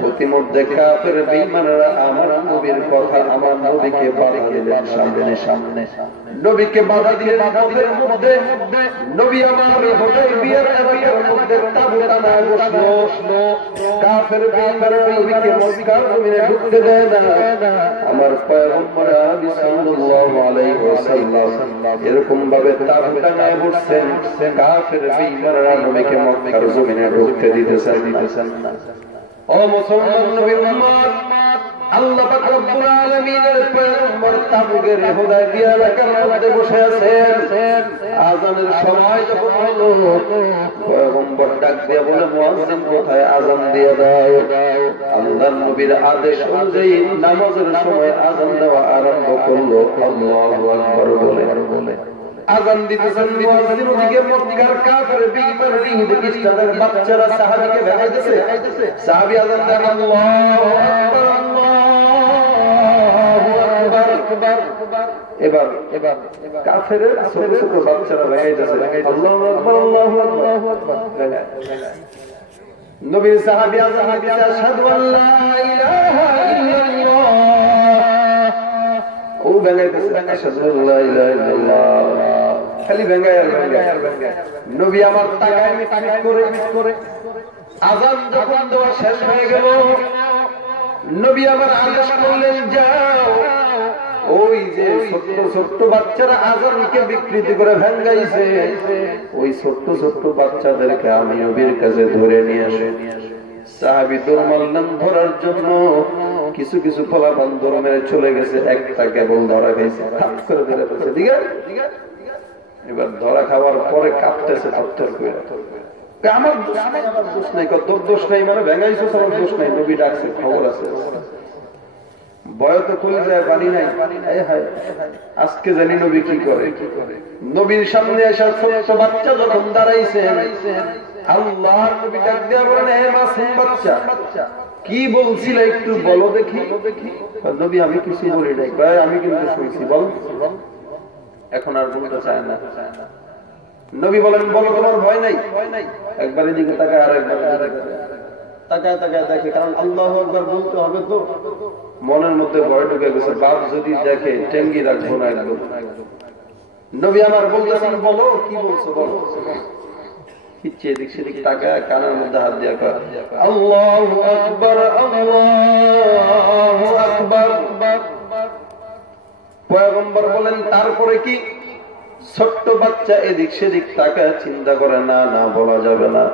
প্রতিমধ্যে কাফের বেঈমানরা আমার নবীর কথা, আমার নবীকে বাধা দিলেন। সামনে নবীকে বাধা দিলেন। আমাদের মধ্যে নবী আমার হুদায়বিয়ার এলাকার মধ্যে তাঁবু টানায় বসলো। কাফের বেঈমানরা নবীকে মক্কার জমিনে ঢুকতে দেয় না। আমার পয়গম্বর আরবি সাল্লাল্লাহু আলাইহি ওয়াসাল্লাম এরকম ভাবে তাঁবু টানায় বসছেন, কাফের বেঈমানরা নবীকে মক্কার জমিনে ঢুকতে দিতেছেন না। ও মুসলমান নবীর উম্মত, আল্লাহ পাক রব্বুল আলামিনের পয়গম্বর তাবুকের হুদায়বিয়া এলাকার মধ্যে বসে আছেন। আযানের সময় যখন হলো, পয়গম্বর ডাক দিয়ে বলে, মুয়াজ্জিন কোথায়? আযান দিয়ে দাও। আল্লাহর নবীর আদেশ অনুযায়ী নামাজের সময় আযান দেওয়া আরম্ভ করলো। আল্লাহু আকবার বলে আযান দিতেছেন মুয়াজ্জিন। ওদিকে মক্কার কাফের বেঈমান ইহুদি খ্রিস্টানদের বাচ্চারা সাহাবীকে ভেঙাইতেছে। সাহাবী আযান দেন, আল্লাহু আকবার, আল্লাহু আকবার। এবার কাফের ছোট ছোট বাচ্চারা ভেঙাইতেছে, আল্লাহু আকবার, আল্লাহু আকবার। নবীর সাহাবী আযান দিতেছে, আশহাদু আল্লা ইলাহা ইল্লাল্লাহ। ও ভেঙাইতেছে, আশহাদু আল্লা ইলাহা ইল্লাল্লাহ। খালি ভেঙ্গায় নবী আমার তাকায় মিট করে। আযান যখন দেওয়া শেষ হয়ে গেল, নবী আমার আদেশ করলেন, যাও ওই যে ছোট্ট ছোট্ট বাচ্চারা আযানকে বিকৃতি করে ভেঙ্গাইছে, ওই ছোট্ট ছোট্ট বাচ্চাদেরকে আমি নবীর কাছে ধরে নিয়ে আসে। সাহাবী দৌড় মারলেন ধরার জন্য। কিছু কিছু ফলাফল দৌড় মেরে চলে গেছে, একটা কেবল ধরা খাইছে, ঠাপ করে ধরে ফেলছে। ঠিক আছে, এবার ধরা খাওয়ার পরে কাঁপতেছে থরথর করে। আমার দোষ নাই। তোর দোষ নাই মানে ভেঙাইছো, আমার দোষ নাই। নবী ডাকছে, খবর আছে। বয় তো খুলে যায়, পানি নাই। আজকে জানি নবী কি করে। নবীর সামনে এসে ছোট্ট বাচ্চা যখন দাঁড়াইছে, আল্লাহর নবী ডাক দিয়া বলেন, হে মাসুম বাচ্চা, কি বলছিল একটু বলো দেখি। নবী, আমি কিছু বলি নাই। আমি কিন্তু শুনছি, বল। এখন আর বলতে চায় না। নবী বলেন, বলো তোমার ভয় নাই? একবার এদিকে তাকায়, আর একবার। তাকায় তাকায় দেখে, কারণ আল্লাহু আকবার বলতে হবে তো। মনের মধ্যে ভয় ঢুকে গেছে, বাপ যদি দেখে টেঙ্গি রাখবো না একদম। নবী আমার বলতেছেন, বলো কি বলছো বলো। কিচ্ছে এদিক সেদিক তাকায়, কানের মধ্যে হাত দিয়া কয় আল্লাহু আকবার আল্লাহু আকবার। পয়গম্বর বলেন, তারপরে কি? ছোট্ট বাচ্চা এদিক সেদিক তাকায়, চিন্তা করে না না বলা যাবে না,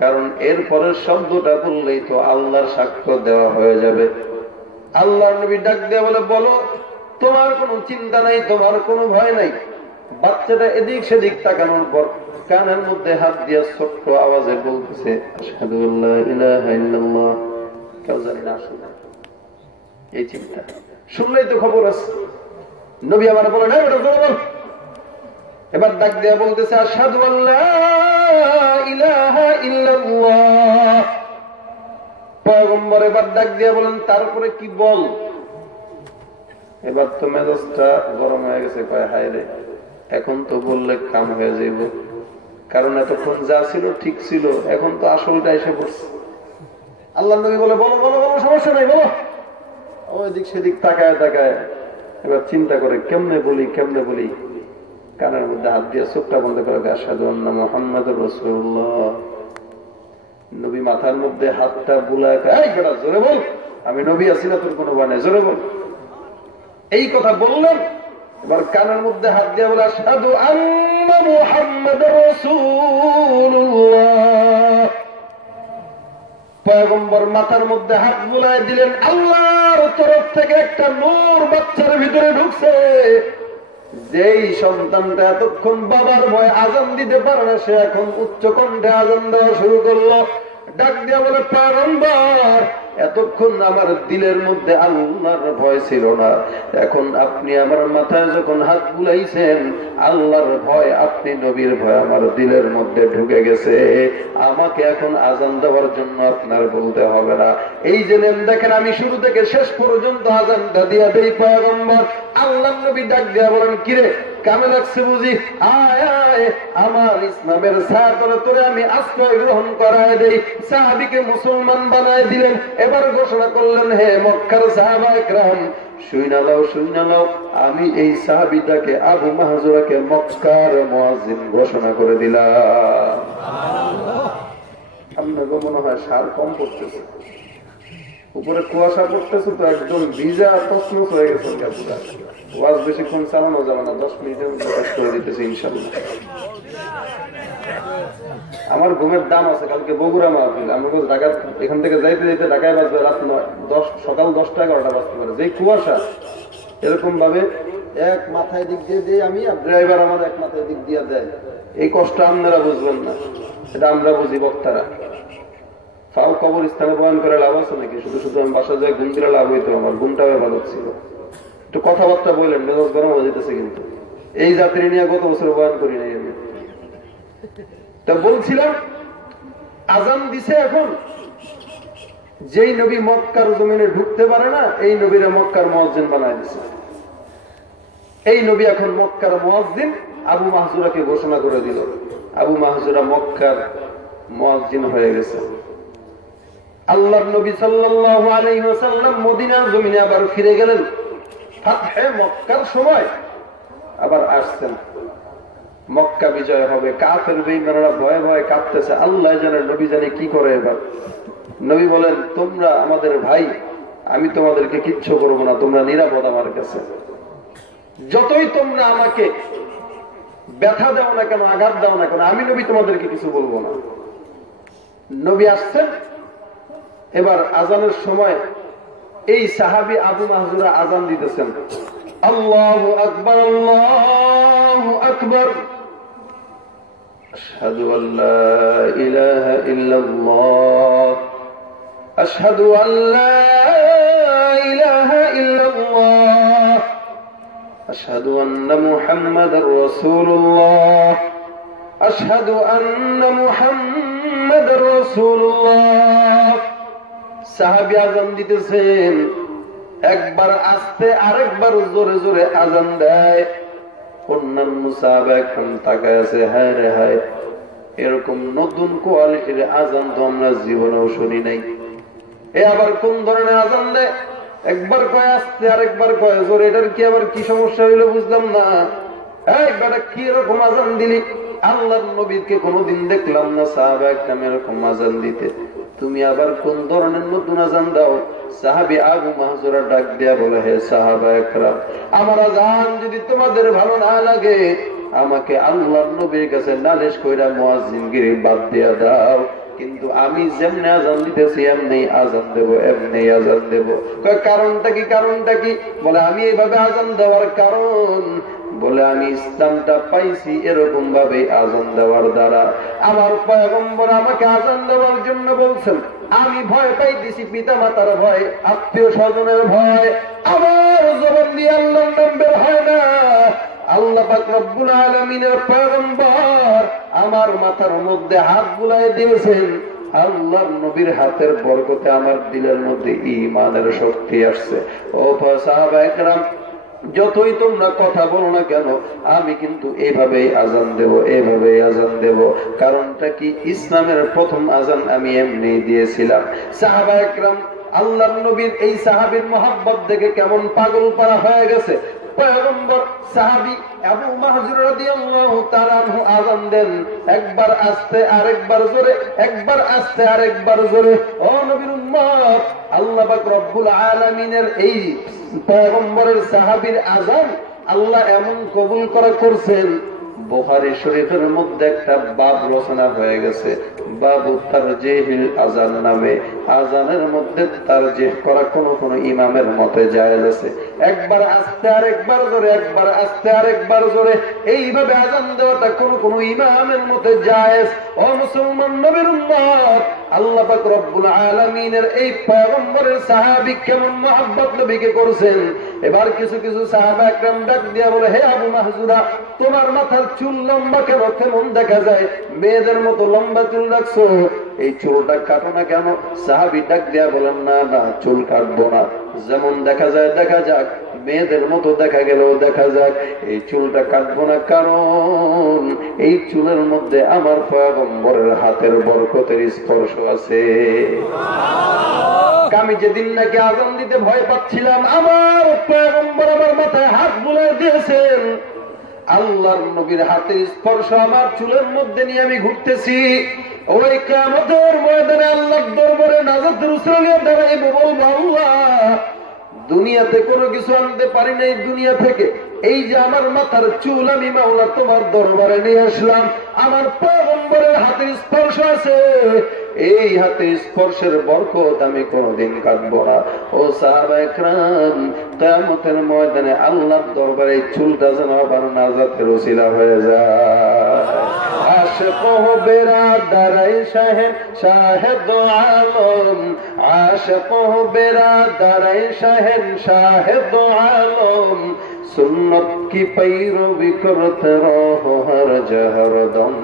কারণ এরপরের শব্দটা বললেই তো আল্লাহর সাক্ষ্য দেওয়া হয়ে যাবে। আল্লাহর নবী ডাক দিয়ে বলে, বলো তোমার কোনো চিন্তা নাই, তোমার কোনো ভয় নাই। বাচ্চাটা এদিক সেদিক তাকানোর পর কানের মধ্যে হাত দিয়ে ছোট্ট আওয়াজে বলতেছে আশহাদু আল্লা ইলাহা ইল্লাল্লাহ। কেউ জানি না শুনে, এই চিন্তা শুনলেই তো খবর আছে। নবী আমার বলেন, এটা বল। এবার ডাক দিয়া বলতেছে আশহাদু আল্লা ইলাহা ইল্লাল্লাহ। পয়গম্বর এবার ডাক দিয়া বলেন, তারপরে কি বল। এবার তো মেজাজটা গরম হয়ে গেছে, কয় হায় রে, এখন তো বললে কাম হয়ে যাইব, কারণ এতক্ষণ যা ছিল ঠিক ছিল, এখন তো আসলটা এসে পড়ছে। আল্লাহ নবী বলে, বলো বলো বলো, সমস্যা নাই বলো। ওই দিক সেদিক তাকায় তাকায় এবার চিন্তা করে কেমনে বলি কেমনে বলি। কানের মধ্যে হাত দিয়ে চোখটা বন্ধ করে আশহাদু আন্না মুহাম্মাদুর রাসূলুল্লাহ। নবী মাথার মধ্যে হাতটা বুলায়, এই বেটা জোরে বল, আমি নবী আছি না তোর কোনো ভয় নাই, জোরে বল। এই কথা বললেন, এবার কানের মধ্যে হাত দিয়ে বলে আশহাদু আন্না মুহাম্মাদুর রাসূলুল্লাহ। পয়গম্বর মাথার মধ্যে হাত বুলায় দিলেন, আল্লাহর তরফ থেকে একটা নূর বাচ্চার ভিতরে ঢুকছে। যেই সন্তানটা এতক্ষণ বাবার ভয়ে আজান দিতে পারে না, সে এখন উচ্চ কণ্ঠে আজান দেওয়া শুরু করলো। ডাক দিয়া বলে, পয়গম্বর এতক্ষণ আমার দিলের মধ্যে আল্লাহর ভয় ছিল না, এখন আপনি আমার মাথায় যখন হাত বুলাইছেন, আল্লাহর ভয়, আপনি নবীর ভয় আমার দিলের মধ্যে ঢুকে গেছে। আমাকে এখন আজান দেওয়ার জন্য আপনার বলতে হবে না। এই যে নেন দেখেন, আমি শুরু থেকে শেষ পর্যন্ত আজানটা দিয়া দেই। পয়গম্বর আল্লাহ নবী ডাক দিয়া বলেন, কিরে কামে লাগছে বুঝি, আয় আয় আমার ইসলামের ছায়াতলে তোরে আমি আশ্রয় গ্রহণ করায় দেই। সাহাবীকে মুসলমান বানায় দিলেন। এবার ঘোষণা করলেন, হে মক্কার সাহাবায়ে কেরাম, শুইনা নাও শুইনা নাও, আমি এই সাহাবীটাকে আবু মাহজুরাকে মক্কার মুয়াজ্জিন ঘোষণা করে দিলাম। আপনাকে মনে হয় সার কম পড়তেছে, উপরে কুয়াশা পড়তেছে তো একদম ভিজা তছনছ হয়ে গেছে। ওয়াজ বেশিক্ষণ চালানো যাবে না, 10 মিনিটের মধ্যে শেষ করে দিতেছে ইনশাআল্লাহ। আমার ঘুমের দাম আছে, কালকে বগুড়া মাহফিল, আমাকে ঢাকা এখান থেকে যাইতে যাইতে ঢাকায় বাজবে রাত 9, সকাল 10টা 11টা বাজতে পারে। যে কুয়াশা এরকম ভাবে এক মাথায় দিক দিয়ে দিই আমি, আর ড্রাইভার আমার এক মাথায় দিক দিয়ে দেয়। এই কষ্ট আপনারা বুঝবেন না, এটা আমরা বুঝি বক্তারা। ফাও কবরস্থানে বয়ান করে লাভ আছে নাকি? শুধু শুধু আমি বাসা যায় ঘুম দিলে লাভ হইতো, আমার ঘুমটাও ভালো ছিল। একটু কথাবার্তা বললেন, মেজাজ গরম হয়ে যেতেছে। কিন্তু এই যাত্রী নিয়ে গত বছর বয়ান করি নাই আমি। তা বলছিলাম, আজান দিছে এখন। যেই নবী মক্কার জমিনে ঢুকতে পারে না, এই নবীরা মক্কার মুয়াজ্জিন বানায় দিছে। এই নবী এখন মক্কার মুয়াজ্জিন আবু মাহজুরাকে ঘোষণা করে দিল। আবু মাহজুরা মক্কার মুয়াজ্জিন হয়ে গেছে। আল্লাহর নবী সাল্লাল্লাহু আলাইহি ওয়াসাল্লাম মদিনার জমিনে আবার ফিরে গেলেন। ফাতহে মক্কার সময় আবার আসছেন। মক্কা বিজয় হবে, কাফের বেঈমানরা ভয়ে ভয়ে কাঁপতেছে, আল্লাহ জানে নবী জানে কি করে। এবার নবী বলেন, তোমরা আমাদের ভাই, আমি তোমাদেরকে কিচ্ছু করবো না, তোমরা নিরাপদ আমার কাছে। যতই তোমরা আমাকে ব্যথা দাও না কেন, আঘাত দাও না কেন, আমি নবী তোমাদেরকে কিছু বলবো না। নবী আসছেন। এবার আজানের সময় এই সাহাবী আবু মাহজুরা আজান দিতেছেন, আল্লাহু আকবার আল্লাহু আকবার, আশহাদু আল্লা ইলাহা ইল্লাল্লাহ, আশহাদু আল্লা ইলাহা ইল্লাল্লাহ, আশহাদু আন্না মুহাম্মাদার রাসূলুল্লাহ, আশহাদু আন্না মুহাম্মাদার রাসূলুল্লাহ। সাহাবী আজান দিতেছেন, একবার আস্তে আরেকবার জোরে জোরে আজান দেয়। অন্যান্য সাহাবা এখন তাকায় আছে, হায় রে হায়, এরকম নতুন কোয়ালিটির আজান তো আমরা জীবনেও শুনি নাই। এ আবার কোন ধরনের আজান দেয়? একবার কয় আসতে, আরেকবার কয় জোরে। এটার কি আবার কি সমস্যা হইলো বুঝলাম না। এই বেটা কি এরকম আজান দিলি? আল্লাহর নবীকে কোনোদিন দেখলাম না সাহাবা একরাম এরকম আজান দিতে। তুমি আবার কোন ধরনের নতুন আজান দাও? সাহাবী আবু মাহজুরা ডাক দিয়া বলে, হে সাহাবা একরাম, আমার আজান যদি তোমাদের ভালো না লাগে আমাকে আল্লাহর নবীর কাছে নালিশ কইরা মুয়াজ্জিনগিরি বাদ দিয়া দাও, কিন্তু আমি যেমনি আজান দিতেছি এমনি আজান দেব, এমনি আজান দেব। কারণটা কি? কারণটা কি? বলে আমি এইভাবে আজান দেওয়ার কারণ, বলে আমি ইসলামটা পাইছি এরকম ভাবে আজান দেওয়ার দ্বারা। আমার পয়গম্বর আমাকে আজান দেওয়ার জন্য বলছেন, আমি ভয় পাইতেছি পিতা মাতার ভয়, আত্মীয় স্বজনের ভয়। আমার জবান দিয়ে আল্লাহর নাম বের হয় না। আল্লাহ পাক রব্বুল আলামিনের পয়গম্বর আমার মাথার মধ্যে হাত বুলায় দিয়েছেন। আল্লাহর নবীর হাতের বরকতে আমার দিলের মধ্যে ঈমানের শক্তি আসছে। ও সাহাবা একরাম, যতই তোমরা কথা বলো না কেন আমি কিন্তু এইভাবেই আজান দেব, এইভাবেই আজান দেব। কারণটা কি? ইসলামের প্রথম আজান আমি এমনি দিয়েছিলাম। সাহাবা একরাম আল্লাহর নবীর এই সাহাবীর মহব্বত দেখে কেমন পাগল পারা হয়ে গেছে। পয়গম্বর সাহাবী আবু মাহজুর রাদিয়াল্লাহু তাআলা আনহু আযান দেন, একবার আস্তে আরেকবার জোরে, একবার আস্তে আরেকবার জোরে। ও নবীর উম্মত, আল্লাহ পাক রব্বুল আলামিনের এই পয়গম্বরের সাহাবীর আযান আল্লাহ এমন কবুল করছেন, বুখারী শরীফের মধ্যে একটা বাব রচনা হয়ে গেছে, বাবু তারজিহিল আযান নামে। আযানের মধ্যে তারজিহ করা কোন ইমামের মতে জায়েজ আছে। একবার আস্তে আরেকবার জোরে, একবার আস্তে আরেকবার জোরে, এইভাবে আযান দেওয়াটা কোন ইমামের মতে জায়েজ। ও মুসলমান নবীর উম্মত, আল্লাহ পাক রব্বুল আলামিনের এই পয়গম্বরের সাহাবী কেমন মহব্বত নবীকে করছেন। এবার কিছু কিছু সাহাবা একরাম ডাক দিয়া বলে, হে আবু মাহজুরা, তোমার মাথার চুল লম্বা কেন? কেমন দেখা যায়, মেয়েদের মতো লম্বা চুল রাখছো, এই চুলটা কাটো না কেন? সাহাবী ডাক দিয়া বলেন, না না, চুল কাটবো না, যেমন দেখা যায় দেখা যাক, মেয়েদের মতো দেখা গেলেও দেখা যাক, এই চুলটা কাটবো না, কারণ এই চুলের মধ্যে আমার পয়গম্বরের হাতের বরকতের স্পর্শ আছে। আমি যেদিন নাকি আযান দিতে ভয় পাচ্ছিলাম, আমার পয়গম্বর আমার মাথায় হাত বুলায় দিয়েছেন। আল্লাহর নবীর হাতের স্পর্শ আমার চুলের মধ্যে নিয়ে আমি ঘুরতেছি। ওই কিয়ামতের ময়দানে আল্লাহর দরবারে নাজাতের উসরা নিয়ে দাঁড়াইব, বলবো, আল্লাহ, দুনিয়াতে কোনো কিছু আনতে পারি নাই, দুনিয়া থেকে এই যে আমার মাথার চুল আমি মাওলা তোমার দরবারে নিয়ে আসলাম, আমার পয়গম্বরের হাতের স্পর্শ আছে, এই হাতের স্পর্শের বরকত আমি কোনদিন কাটবো না। ও সাহাবা একরাম, কিয়ামতের ময়দানে আল্লাহর দরবারে চুলটা যেন আবার নাজাতের ওসিলা হয়ে যায়। আশিক ও বেরাদারাই শাহেদ আলম, আশিক ও বেরাদারাই শাহেদ আলম, सुन्नत की पैरवी करते रहो हर जहरदम,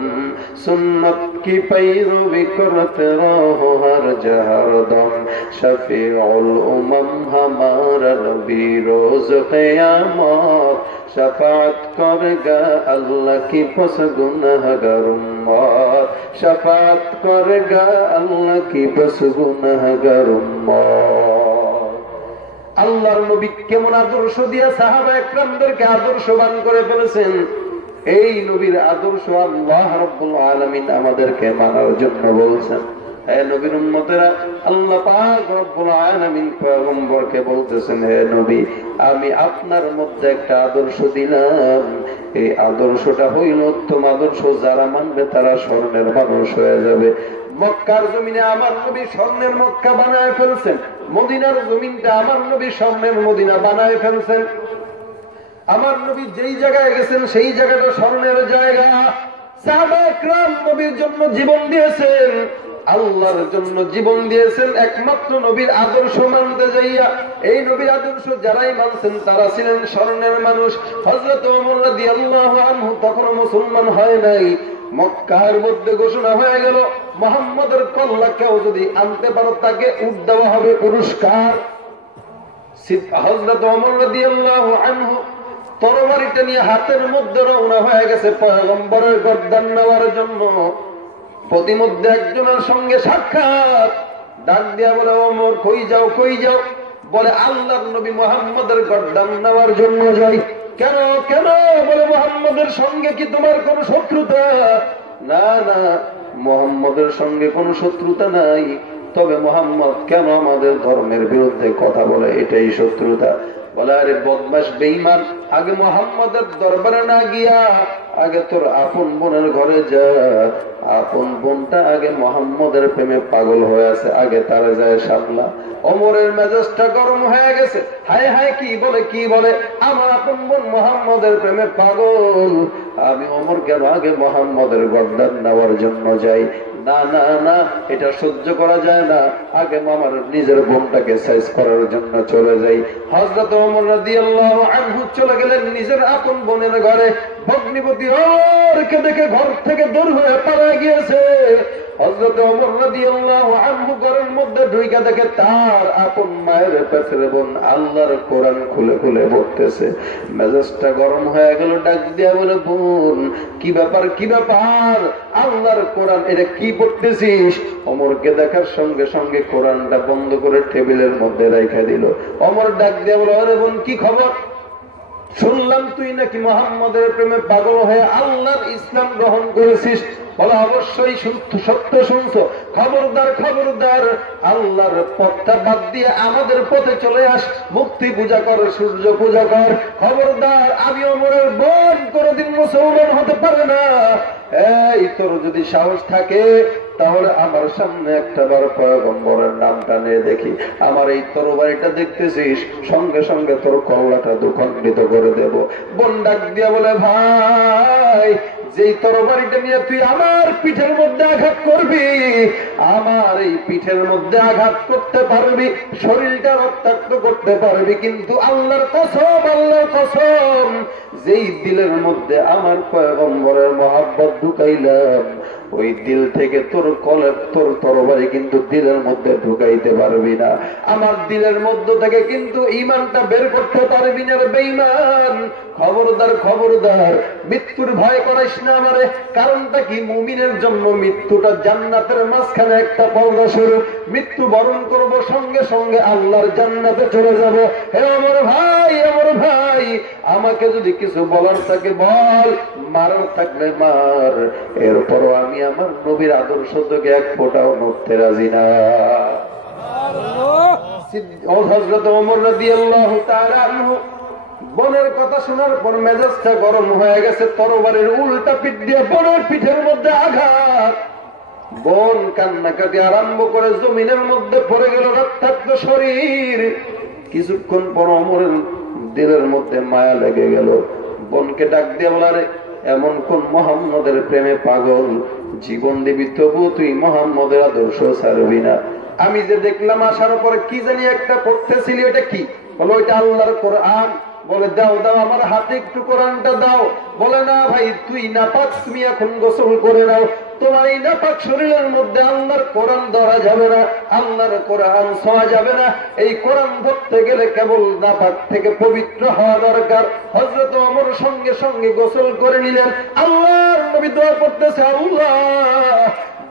सुन्नत की पैरवी करते रहो हर जहरदम, शफीउल उमम हमारा नबी रोज क़यामत, शफाअत करेगा अल्लाह की पस गुनहगार उम्मत, शफाअत करेगा अल्लाह की पस गुनहगार उम्मत। আল্লাহর নবী কেমন আদর্শ দিয়া সাহাবা একরামদেরকে আদর্শবান করে ফেলেছেন। এই নবীর আদর্শ আল্লাহ রাব্বুল আলামিন আমাদেরকে মানার জন্য বলছেন। হে নবীর উম্মতেরা, আল্লাহ পাক রব্বুল আলামিন পয়গম্বরকে বলতেছেন, হে নবী, আমি আপনার মধ্যে একটা আদর্শ দিলাম, এই আদর্শটা হইল উত্তম আদর্শ, যারা মানবে তারা স্বর্ণের মানুষ হয়ে যাবে। মক্কার জমিনে আমার নবী স্বর্ণের মক্কা বানায় ফেলছেন, মদিনার জমিনটা আমার নবী স্বর্ণের মদিনা বানায় ফেলছেন। আমার নবী যেই জায়গায় গেছেন সেই জায়গাটা স্বর্ণের জায়গা। সাহাবা একরাম নবীর জন্য জীবন দিয়েছেন, আল্লাহর জন্য জীবন দিয়েছেন, একমাত্র নবীর আদর্শ মানতে যাইয়া। এই নবীর আদর্শ যারাই মানছেন তারা ছিলেন স্বর্ণের মানুষ। হযরত ওমর রাদিয়াল্লাহু আনহু তখনও মুসলমান হয় নাই। মক্কার মধ্যে ঘোষণা হয়ে গেল, মুহাম্মদের কল্লা কেউ যদি আনতে পারো তাকে উট দেওয়া হবে পুরস্কার। হযরত ওমর রাদিয়াল্লাহু আনহু তরবারিটা নিয়ে হাতের মধ্যে রওনা হয়ে গেছে পয়গম্বরের গর্দান নেওয়ার জন্য। প্রতিমধ্যে একজনের সঙ্গে সাক্ষাৎ, ডাক দিয়া বলে ওমর কই যাও কই যাও? বলে আল্লাহর নবী মুহাম্মদের গর্দান নেওয়ার জন্য যাই। কেন কেন? বলে মুহাম্মদের সঙ্গে কি তোমার কোন শত্রুতা? না না, মুহাম্মদের সঙ্গে কোন শত্রুতা নাই, তবে মুহাম্মদ কেন আমাদের ধর্মের বিরুদ্ধে কথা বলে এটাই শত্রুতা। বলে আরে বদমাশ বেঈমান, আগে মুহাম্মদের দরবারে না গিয়া আগে তোর আপন বোনের ঘরে যা। আপন বোনটা আগে মুহাম্মদের প্রেমে পাগল হয়ে আছে, আগে তারা যায় সামলা। ওমরের মেজাজটা গরম হয়ে গেছে। হায় হায়, কি বলে কি বলে? আমার আপন বোন মুহাম্মদের প্রেমে পাগল, আমি ওমর কেন আগে মুহাম্মদের গর্দান নেওয়ার জন্য যাই? না না না, এটা সহ্য করা যায় না, আগে আমার নিজের বোনটাকে সাইজ করার জন্য চলে যাই। হযরত ওমর রাদিয়াল্লাহু আনহু চলে গেলেন নিজের আপন বোনের ঘরে। ভগ্নিপতি ওমরকে দেখে ঘর থেকে দূর হয়ে পালিয়ে গিয়েছে। হযরত ওমর রাদিয়াল্লাহু আনহু ঘরের মধ্যে ঢুইকা দেখে তার আপন মায়ের পেটের বোন আল্লাহর কোরআন খুলে খুলে পড়তেছে। মেজাজটা গরম হয়ে গেল, ডাক দিয়া বলে বোন কি ব্যাপার কি ব্যাপার? আল্লাহর কোরআন এটা কি পড়তেছিস? ওমরকে দেখার সঙ্গে সঙ্গে কোরআনটা বন্ধ করে টেবিলের মধ্যে রেখে দিল। ওমর ডাক দিয়া বলে আরে বোন কি খবর? শুনলাম তুই নাকি মুহাম্মদের প্রেমে পাগল হয়ে আল্লাহর ইসলাম গ্রহণ করেছিস। বলে অবশ্যই সত্য শুনছো। খবরদার খবরদার, আল্লাহর পথটা বাদ দিয়ে আমাদের পথে চলে আস, মুক্তি পূজা কর, সূর্য পূজা কর। খবরদার, আমি ওমরের বোন কোনদিন মুসলমান হতে পারে না। এই তোর যদি সাহস থাকে তাহলে আমার সামনে একটা বার পয়গম্বরের নামটা নিয়ে দেখি। আমার এই তরবারিটা দেখতেছিস, সঙ্গে সঙ্গে তোর কল্লাটা দুখণ্ডিত করে দেব। বোন ডাক দিয়া বলে ভাই, যেই তরবারিটা নিয়ে তুই আমার পিঠের মধ্যে আঘাত করবি, আমার এই পিঠের মধ্যে আঘাত করতে পারবি, শরীরটা রক্তাক্ত করতে পারবি, কিন্তু আল্লাহর কসম আল্লাহর কসম, যেই দিলের মধ্যে আমার পয়গম্বরের মহব্বত ঢুকাইলাম, ওই দিল থেকে তোর তোর তরবারি কিন্তু দিলের মধ্যে ঢুকাইতে পারবি না। আমার দিলের মধ্য থেকে কিন্তু ঈমানটা বের করতে পারবি না রে বেঈমান। খবরদার খবরদার, মৃত্যুর ভয় করাইস না আমারে। কারণটা কি? মুমিনের জন্য মৃত্যুটা জান্নাতের মাঝখানে একটা পর্দা শুরু। মৃত্যু বরণ করব, সঙ্গে সঙ্গে আল্লাহর জান্নাতে চলে যাব। হে আমার ভাই, আমার ভাই, আমাকে যদি কিছু বলার থাকে বল, মারার থাকলে মার, এরপরও আমি আমার নবীর আদর্শ থেকে এক ফোঁটাও নড়তে রাজি না। হযরত ওমর রাদিয়াল্লাহু তাআলা আনহু বোনের কথা শোনার পর মেজাজটা গরম হয়ে গেছে। তরবারির উল্টা পিঠ দিয়ে বোনের পিঠের মধ্যে আঘাত। বোন কান্নাকাটি আরম্ভ করে জমিনের মধ্যে পড়ে গেল, রক্তাক্ত শরীর। কিছুক্ষণ পর ওমরের দিলের মধ্যে মায়া লেগে গেল। বোনকে ডাক দিয়ে বলারে, এমন কোন মুহাম্মদের প্রেমে পাগল, জীবন দিবি তবু তুই মুহাম্মদের আদর্শ ছাড়বি না। আমি যে দেখলাম আসার পরে কি জানি একটা পড়তেছিলি, ওটা কি? বলো ওইটা আল্লাহর কোরআন। বলে দাও দাও, আমার হাতে একটু কোরআনটা দাও। বলে না ভাই, তুই নাপাক, তুমি এখন গোসল করে নাও। তোমার এই নাপাক শরীরের মধ্যে আল্লাহর কোরআন ধরা যাবে না, আল্লাহর কোরআন ছোঁয়া যাবে না। এই কোরআন ধরতে গেলে কেবল নাপাক থেকে পবিত্র হওয়া দরকার। হযরত ওমর সঙ্গে সঙ্গে গোসল করে নিলেন। আল্লাহর নবী দোয়া করতেছে, আল্লাহ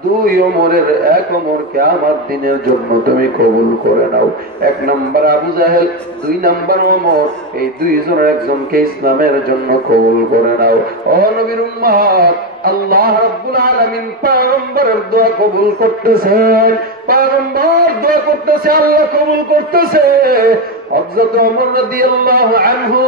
দুই ওমরের এক ওমরকে আমার দিনের জন্য তুমি কবুল করে নাও। এক নাম্বার আবু জাহেল, দুই নাম্বার ওমর, এই দুইজনের একজনকে ইসলামের জন্য কবুল করে নাও। ও নবীর উম্মত, আল্লাহ রাব্বুল আলামিন পয়গম্বরের দোয়া কবুল করতেছেন। পয়গম্বর দোয়া করতেছে, আল্লাহ কবুল করতেছে। হযরত ওমর রাদিয়াল্লাহু আনহু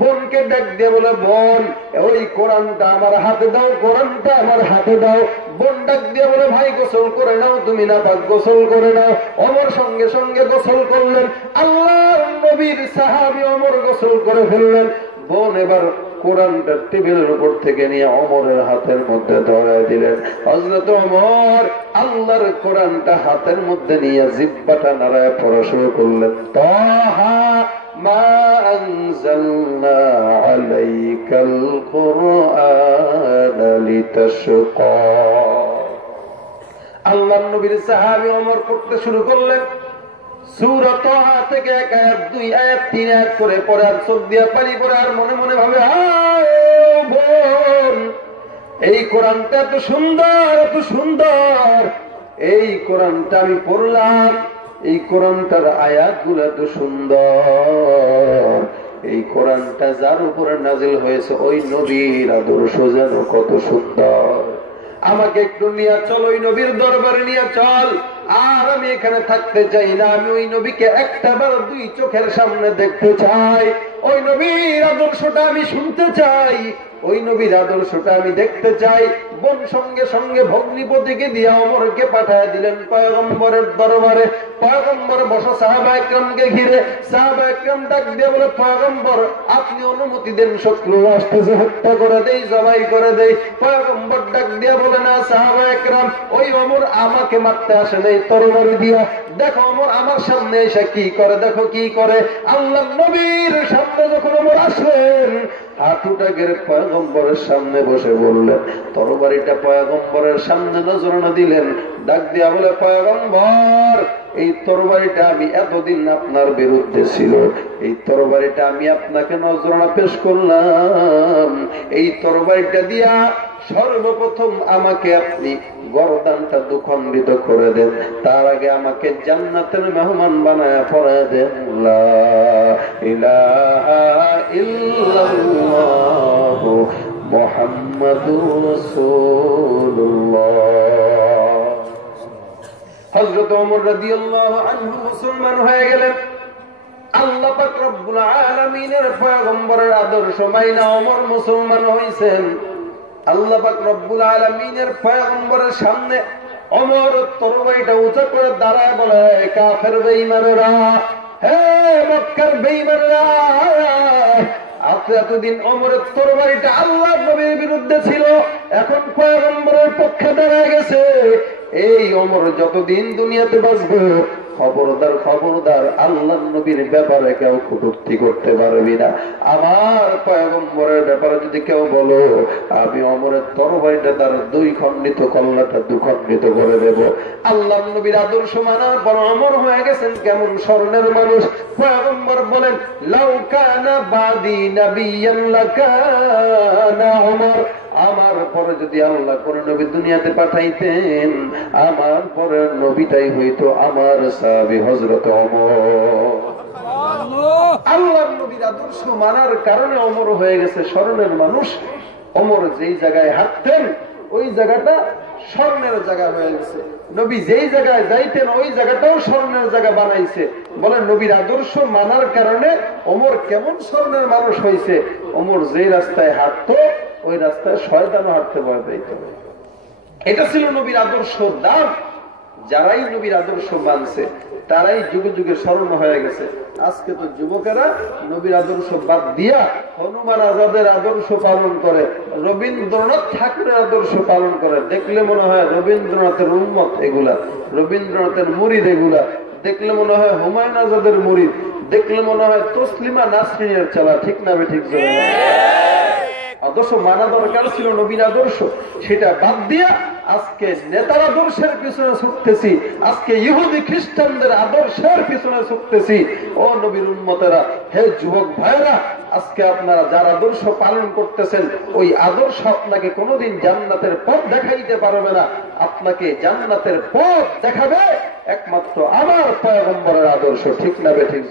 বোনকে ডাক দিয়ে বলে, বোন ওই কোরআনটা আমার হাতে দাও, কোরআনটা আমার হাতে দাও। বোন ডাক দিয়ে বলে, ভাই গোসল করে নাও, তুমি না পাক গোসল করে নাও। ওমর সঙ্গে সঙ্গে গোসল করলেন। আল্লাহর নবীর সাহাবী ওমর গোসল করে ফেললেন। বোন এবার কোরআনটা টেবিলের উপর থেকে নিয়ে ওমরের হাতের মধ্যে ধরায় দিলেন। হযরত ওমর আল্লাহর কোরআনটা হাতের মধ্যে নিয়ে জিহ্বাটা নাড়ায় পড়া শুরু করলেন। তাহা মা আনজালনা আলাইকাল কুরআন লিতাশকা। আল্লাহর নবীর সাহাবী ওমর পড়তে শুরু করলেন। সূরা তাহা থেকে 1 আয়াত 2 আয়াত 3 আয়াত করে পড়ে আর চোখ দিয়া পানি পড়ে আর মনে মনে ভাবে, বোন এই কোরআনটা এত সুন্দর, এত সুন্দর। এই কোরআনটা আমি পড়লাম, এই কোরআনটার আয়াতগুলো এত সুন্দর। এই কোরআনটা যার উপরে নাজিল হয়েছে ওই নবীর আদর্শ যেন কত সুন্দর। আমাকে একটু নিয়ে চল, ওই নবীর দরবারে নিয়ে চল। আর আমি এখানে থাকতে চাই না, আমি ওই নবীকে একটা বার দুই চোখের সামনে দেখতে চাই। ওই নবীর আদর্শটা আমি শুনতে চাই, ওই নবীর আদর্শটা আমি দেখতে চাই। বোন সঙ্গে সঙ্গে ভগ্নিপতিকে দিয়া ওমরকে পাঠায় দিলেন পয়গম্বরের দরবারে। পয়গম্বর বসা সাহাবা একরামকে ঘিরে। সাহাবা একরাম ডাক দিয়ে বলে, পয়গম্বর আপনি অনুমতি দেন, শত্রু আসতেছে, হত্যা করে দেই, জবাই করে দেই। পয়গম্বর ডাক দিয়ে বলে, না সাহাবা একরাম, ওই ওমর আমাকে মারতে আসে নাই তরবারি দিয়া। দেখো ওমর আমার সামনে এসে কি করে, দেখো কি করে। আল্লাহ নবীর সামনে যখন ওমর আসলেন, হাঁটুটা গেড়ে পয়গম্বরের সামনে বসে বললেন, তরবারিটা পয়গম্বরের সামনে নজরানা দিলেন। ডাক দিয়া বলে, পয়গম্বর এই তরবারিটা আমি এতদিন আপনার বিরুদ্ধে ছিল, এই তরবারিটা আমি আপনাকে নজরানা পেশ করলাম। এই তরবারিটা দিয়া সর্বপ্রথম আমাকে আপনি গর্দানটা দুখণ্ডিত করে দেন, তার আগে আমাকে জান্নাতের মেহমান বানায়া পড়ায় দেন। লা ইলাহা ইল্লাল্লাহু মুহাম্মাদুর রাসূলুল্লাহ। হযরত ওমর রাদিয়াল্লাহু আনহু মুসলমান হয়ে গেলেন। আল্লাহ পাক রব্বুল আলামিনের পয়গম্বরের আদর্শ মাইনা ওমর মুসলমান হইছেন। আল্লাহ পাক রব্বুল আলামিনের পয়গম্বরের সামনে ওমর তরবারিটা উঁচা করে দাঁড়ায় বলে, কাফের বেঈমানেরা, হে মক্কার বেঈমানেরা, এতদিন ওমরের তরবারিটা আল্লাহর নবীর বিরুদ্ধে ছিল, এখন পয়গম্বরের পক্ষে দাঁড়ায় গেছে। এই ওমর যতদিন দুনিয়াতে বাঁচবে, খবরদার খবরদার আল্লাহর নবীর ব্যাপারে কেউ কটূক্তি করতে পারবি না। আমার পয়গম্বরের ব্যাপারে যদি কেউ বলো, আমি ওমরের তরবারিটা তার দুই খণ্ডিত, কল্লাটা দুখণ্ডিত করে দেব। আল্লাহর নবীর আদর্শ মানার পর ওমর হয়ে গেছেন কেমন স্বর্ণের মানুষ। পয়গম্বর বলেন, লাউ কানা বাদি নাবিয়ান লাকানা ওমর, আমার পরে যদি আল্লাহ কোন নবী দুনিয়াতে পাঠাইতেন, আমার পরে নবীটাই হইতো আমার সাহাবী হযরত ওমর। আল্লাহর নবীর আদর্শ মানার কারণে ওমর হয়ে গেছে স্মরণের মানুষ। ওমর যেই জায়গায় হাঁটতেন ওই জায়গাটা স্বর্ণের জায়গা হয়ে গেছে। নবী যেই জায়গায় যাইতেন ওই জায়গাটাও স্বর্ণের জায়গা বানাইছে। বলে নবীর আদর্শ মানার কারণে ওমর কেমন স্বর্ণের মানুষ হয়েছে। ওমর যেই রাস্তায় হাঁটতো ওই রাস্তায় শয়তানও হাঁটতে ভয় পাইত। এটা ছিল নবীর আদর্শ দাম। যারাই নবীর আদর্শ মানছে তারাই যুগে যুগে স্মরণ হয়ে গেছে। আজকে তো যুবকেরা নবীর আদর্শ বাদ দিয়া হনুমান আজাদের আদর্শ পালন করে, রবীন্দ্রনাথ ঠাকুরের আদর্শ পালন করে। দেখলে মনে হয় রবীন্দ্রনাথের উম্মত এগুলা, রবীন্দ্রনাথের মুরিদ এগুলা। দেখলে মনে হয় হুমায়ুন আজাদের মুরিদ, দেখলে মনে হয় তসলিমা নাসরিনের চালা। ঠিক না বে ঠিক? আদর্শ মানা দরকার ছিল নবীর আদর্শ, সেটা বাদ দিয়া আজকে নেতার আদর্শের পিছনে ছুটতেছি, আজকে ইহুদি খ্রিস্টানদের আদর্শের পিছনে ছুটতেছি। ও নবীর উম্মতেরা, হে যুবক ভাইরা, আজকে আপনারা যার আদর্শ পালন করতেছেন ওই আদর্শ আপনাকে কোনোদিন জান্নাতের পথ দেখাইতে পারবে না। আপনাকে জান্নাতের পথ দেখাবে একমাত্র আমার পয়গম্বরের আদর্শ। ঠিক না বে ঠিক?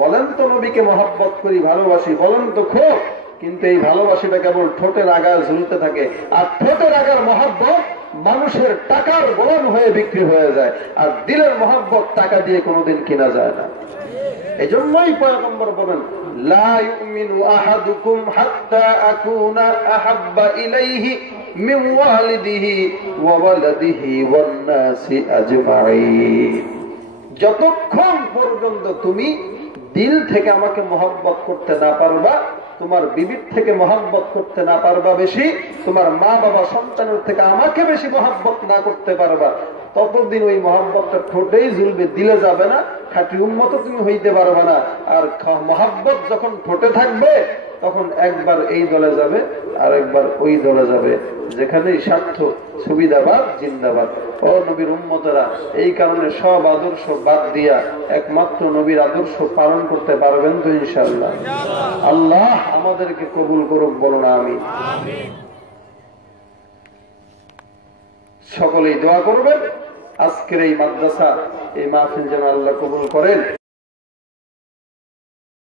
বলেন তো নবীকে মহব্বত করি, ভালোবাসি, বলেন তো খুব, কিন্তু এই ভালোবাসিটা কেবল ঠোঁটের আগায় ঝুলতে থাকে। আর ঠোঁটের আগার মহব্বত মানুষের টাকার গোলাম হয়ে বিক্রি হয়ে যায়, আর দিলের মহব্বত টাকা দিয়ে কোনোদিন কিনা যায় না। এই জন্যই পয়গম্বর বলেন, লা ইউমিনু আহাদুকুম হাত্তা আকুনা আহাব্বা ইলাইহি মিন ওয়ালিদিহি ওয়া ওয়ালাদিহি ওয়ান নাসি আজমাইন। যতক্ষণ পর্যন্ত তুমি দিল থেকে আমাকে মহব্বত করতে না পারবা, তোমার বিবির থেকে মহব্বত করতে না পারবা বেশি, তোমার মা বাবা সন্তানের থেকে আমাকে বেশি মহব্বত না করতে পারবা, ততদিন ওই মহব্বতটা ঠোঁটেই ঝুলবে, দিলে যাবে না। খাঁটি উম্মত তুমি হইতে পারবে না। আর মহব্বত যখন ঠোঁটে থাকবে তখন একবার এই দলে যাবে আর একবার ওই দলে যাবে, যেখানেই স্বার্থ সুবিধাবাদ জিন্দাবাদ। ও নবীর উম্মতেরা, এই কারণে সব আদর্শ বাদ দিয়া একমাত্র নবীর আদর্শ পালন করতে পারবেন তো ইনশাআল্লাহ? আল্লাহ আমাদেরকে কবুল করুক, বলো না আমিন। সকলেই দোয়া করবেন আজকের এই মাদ্রাসা এই মাহফিল যেন আল্লাহ কবুল করেন।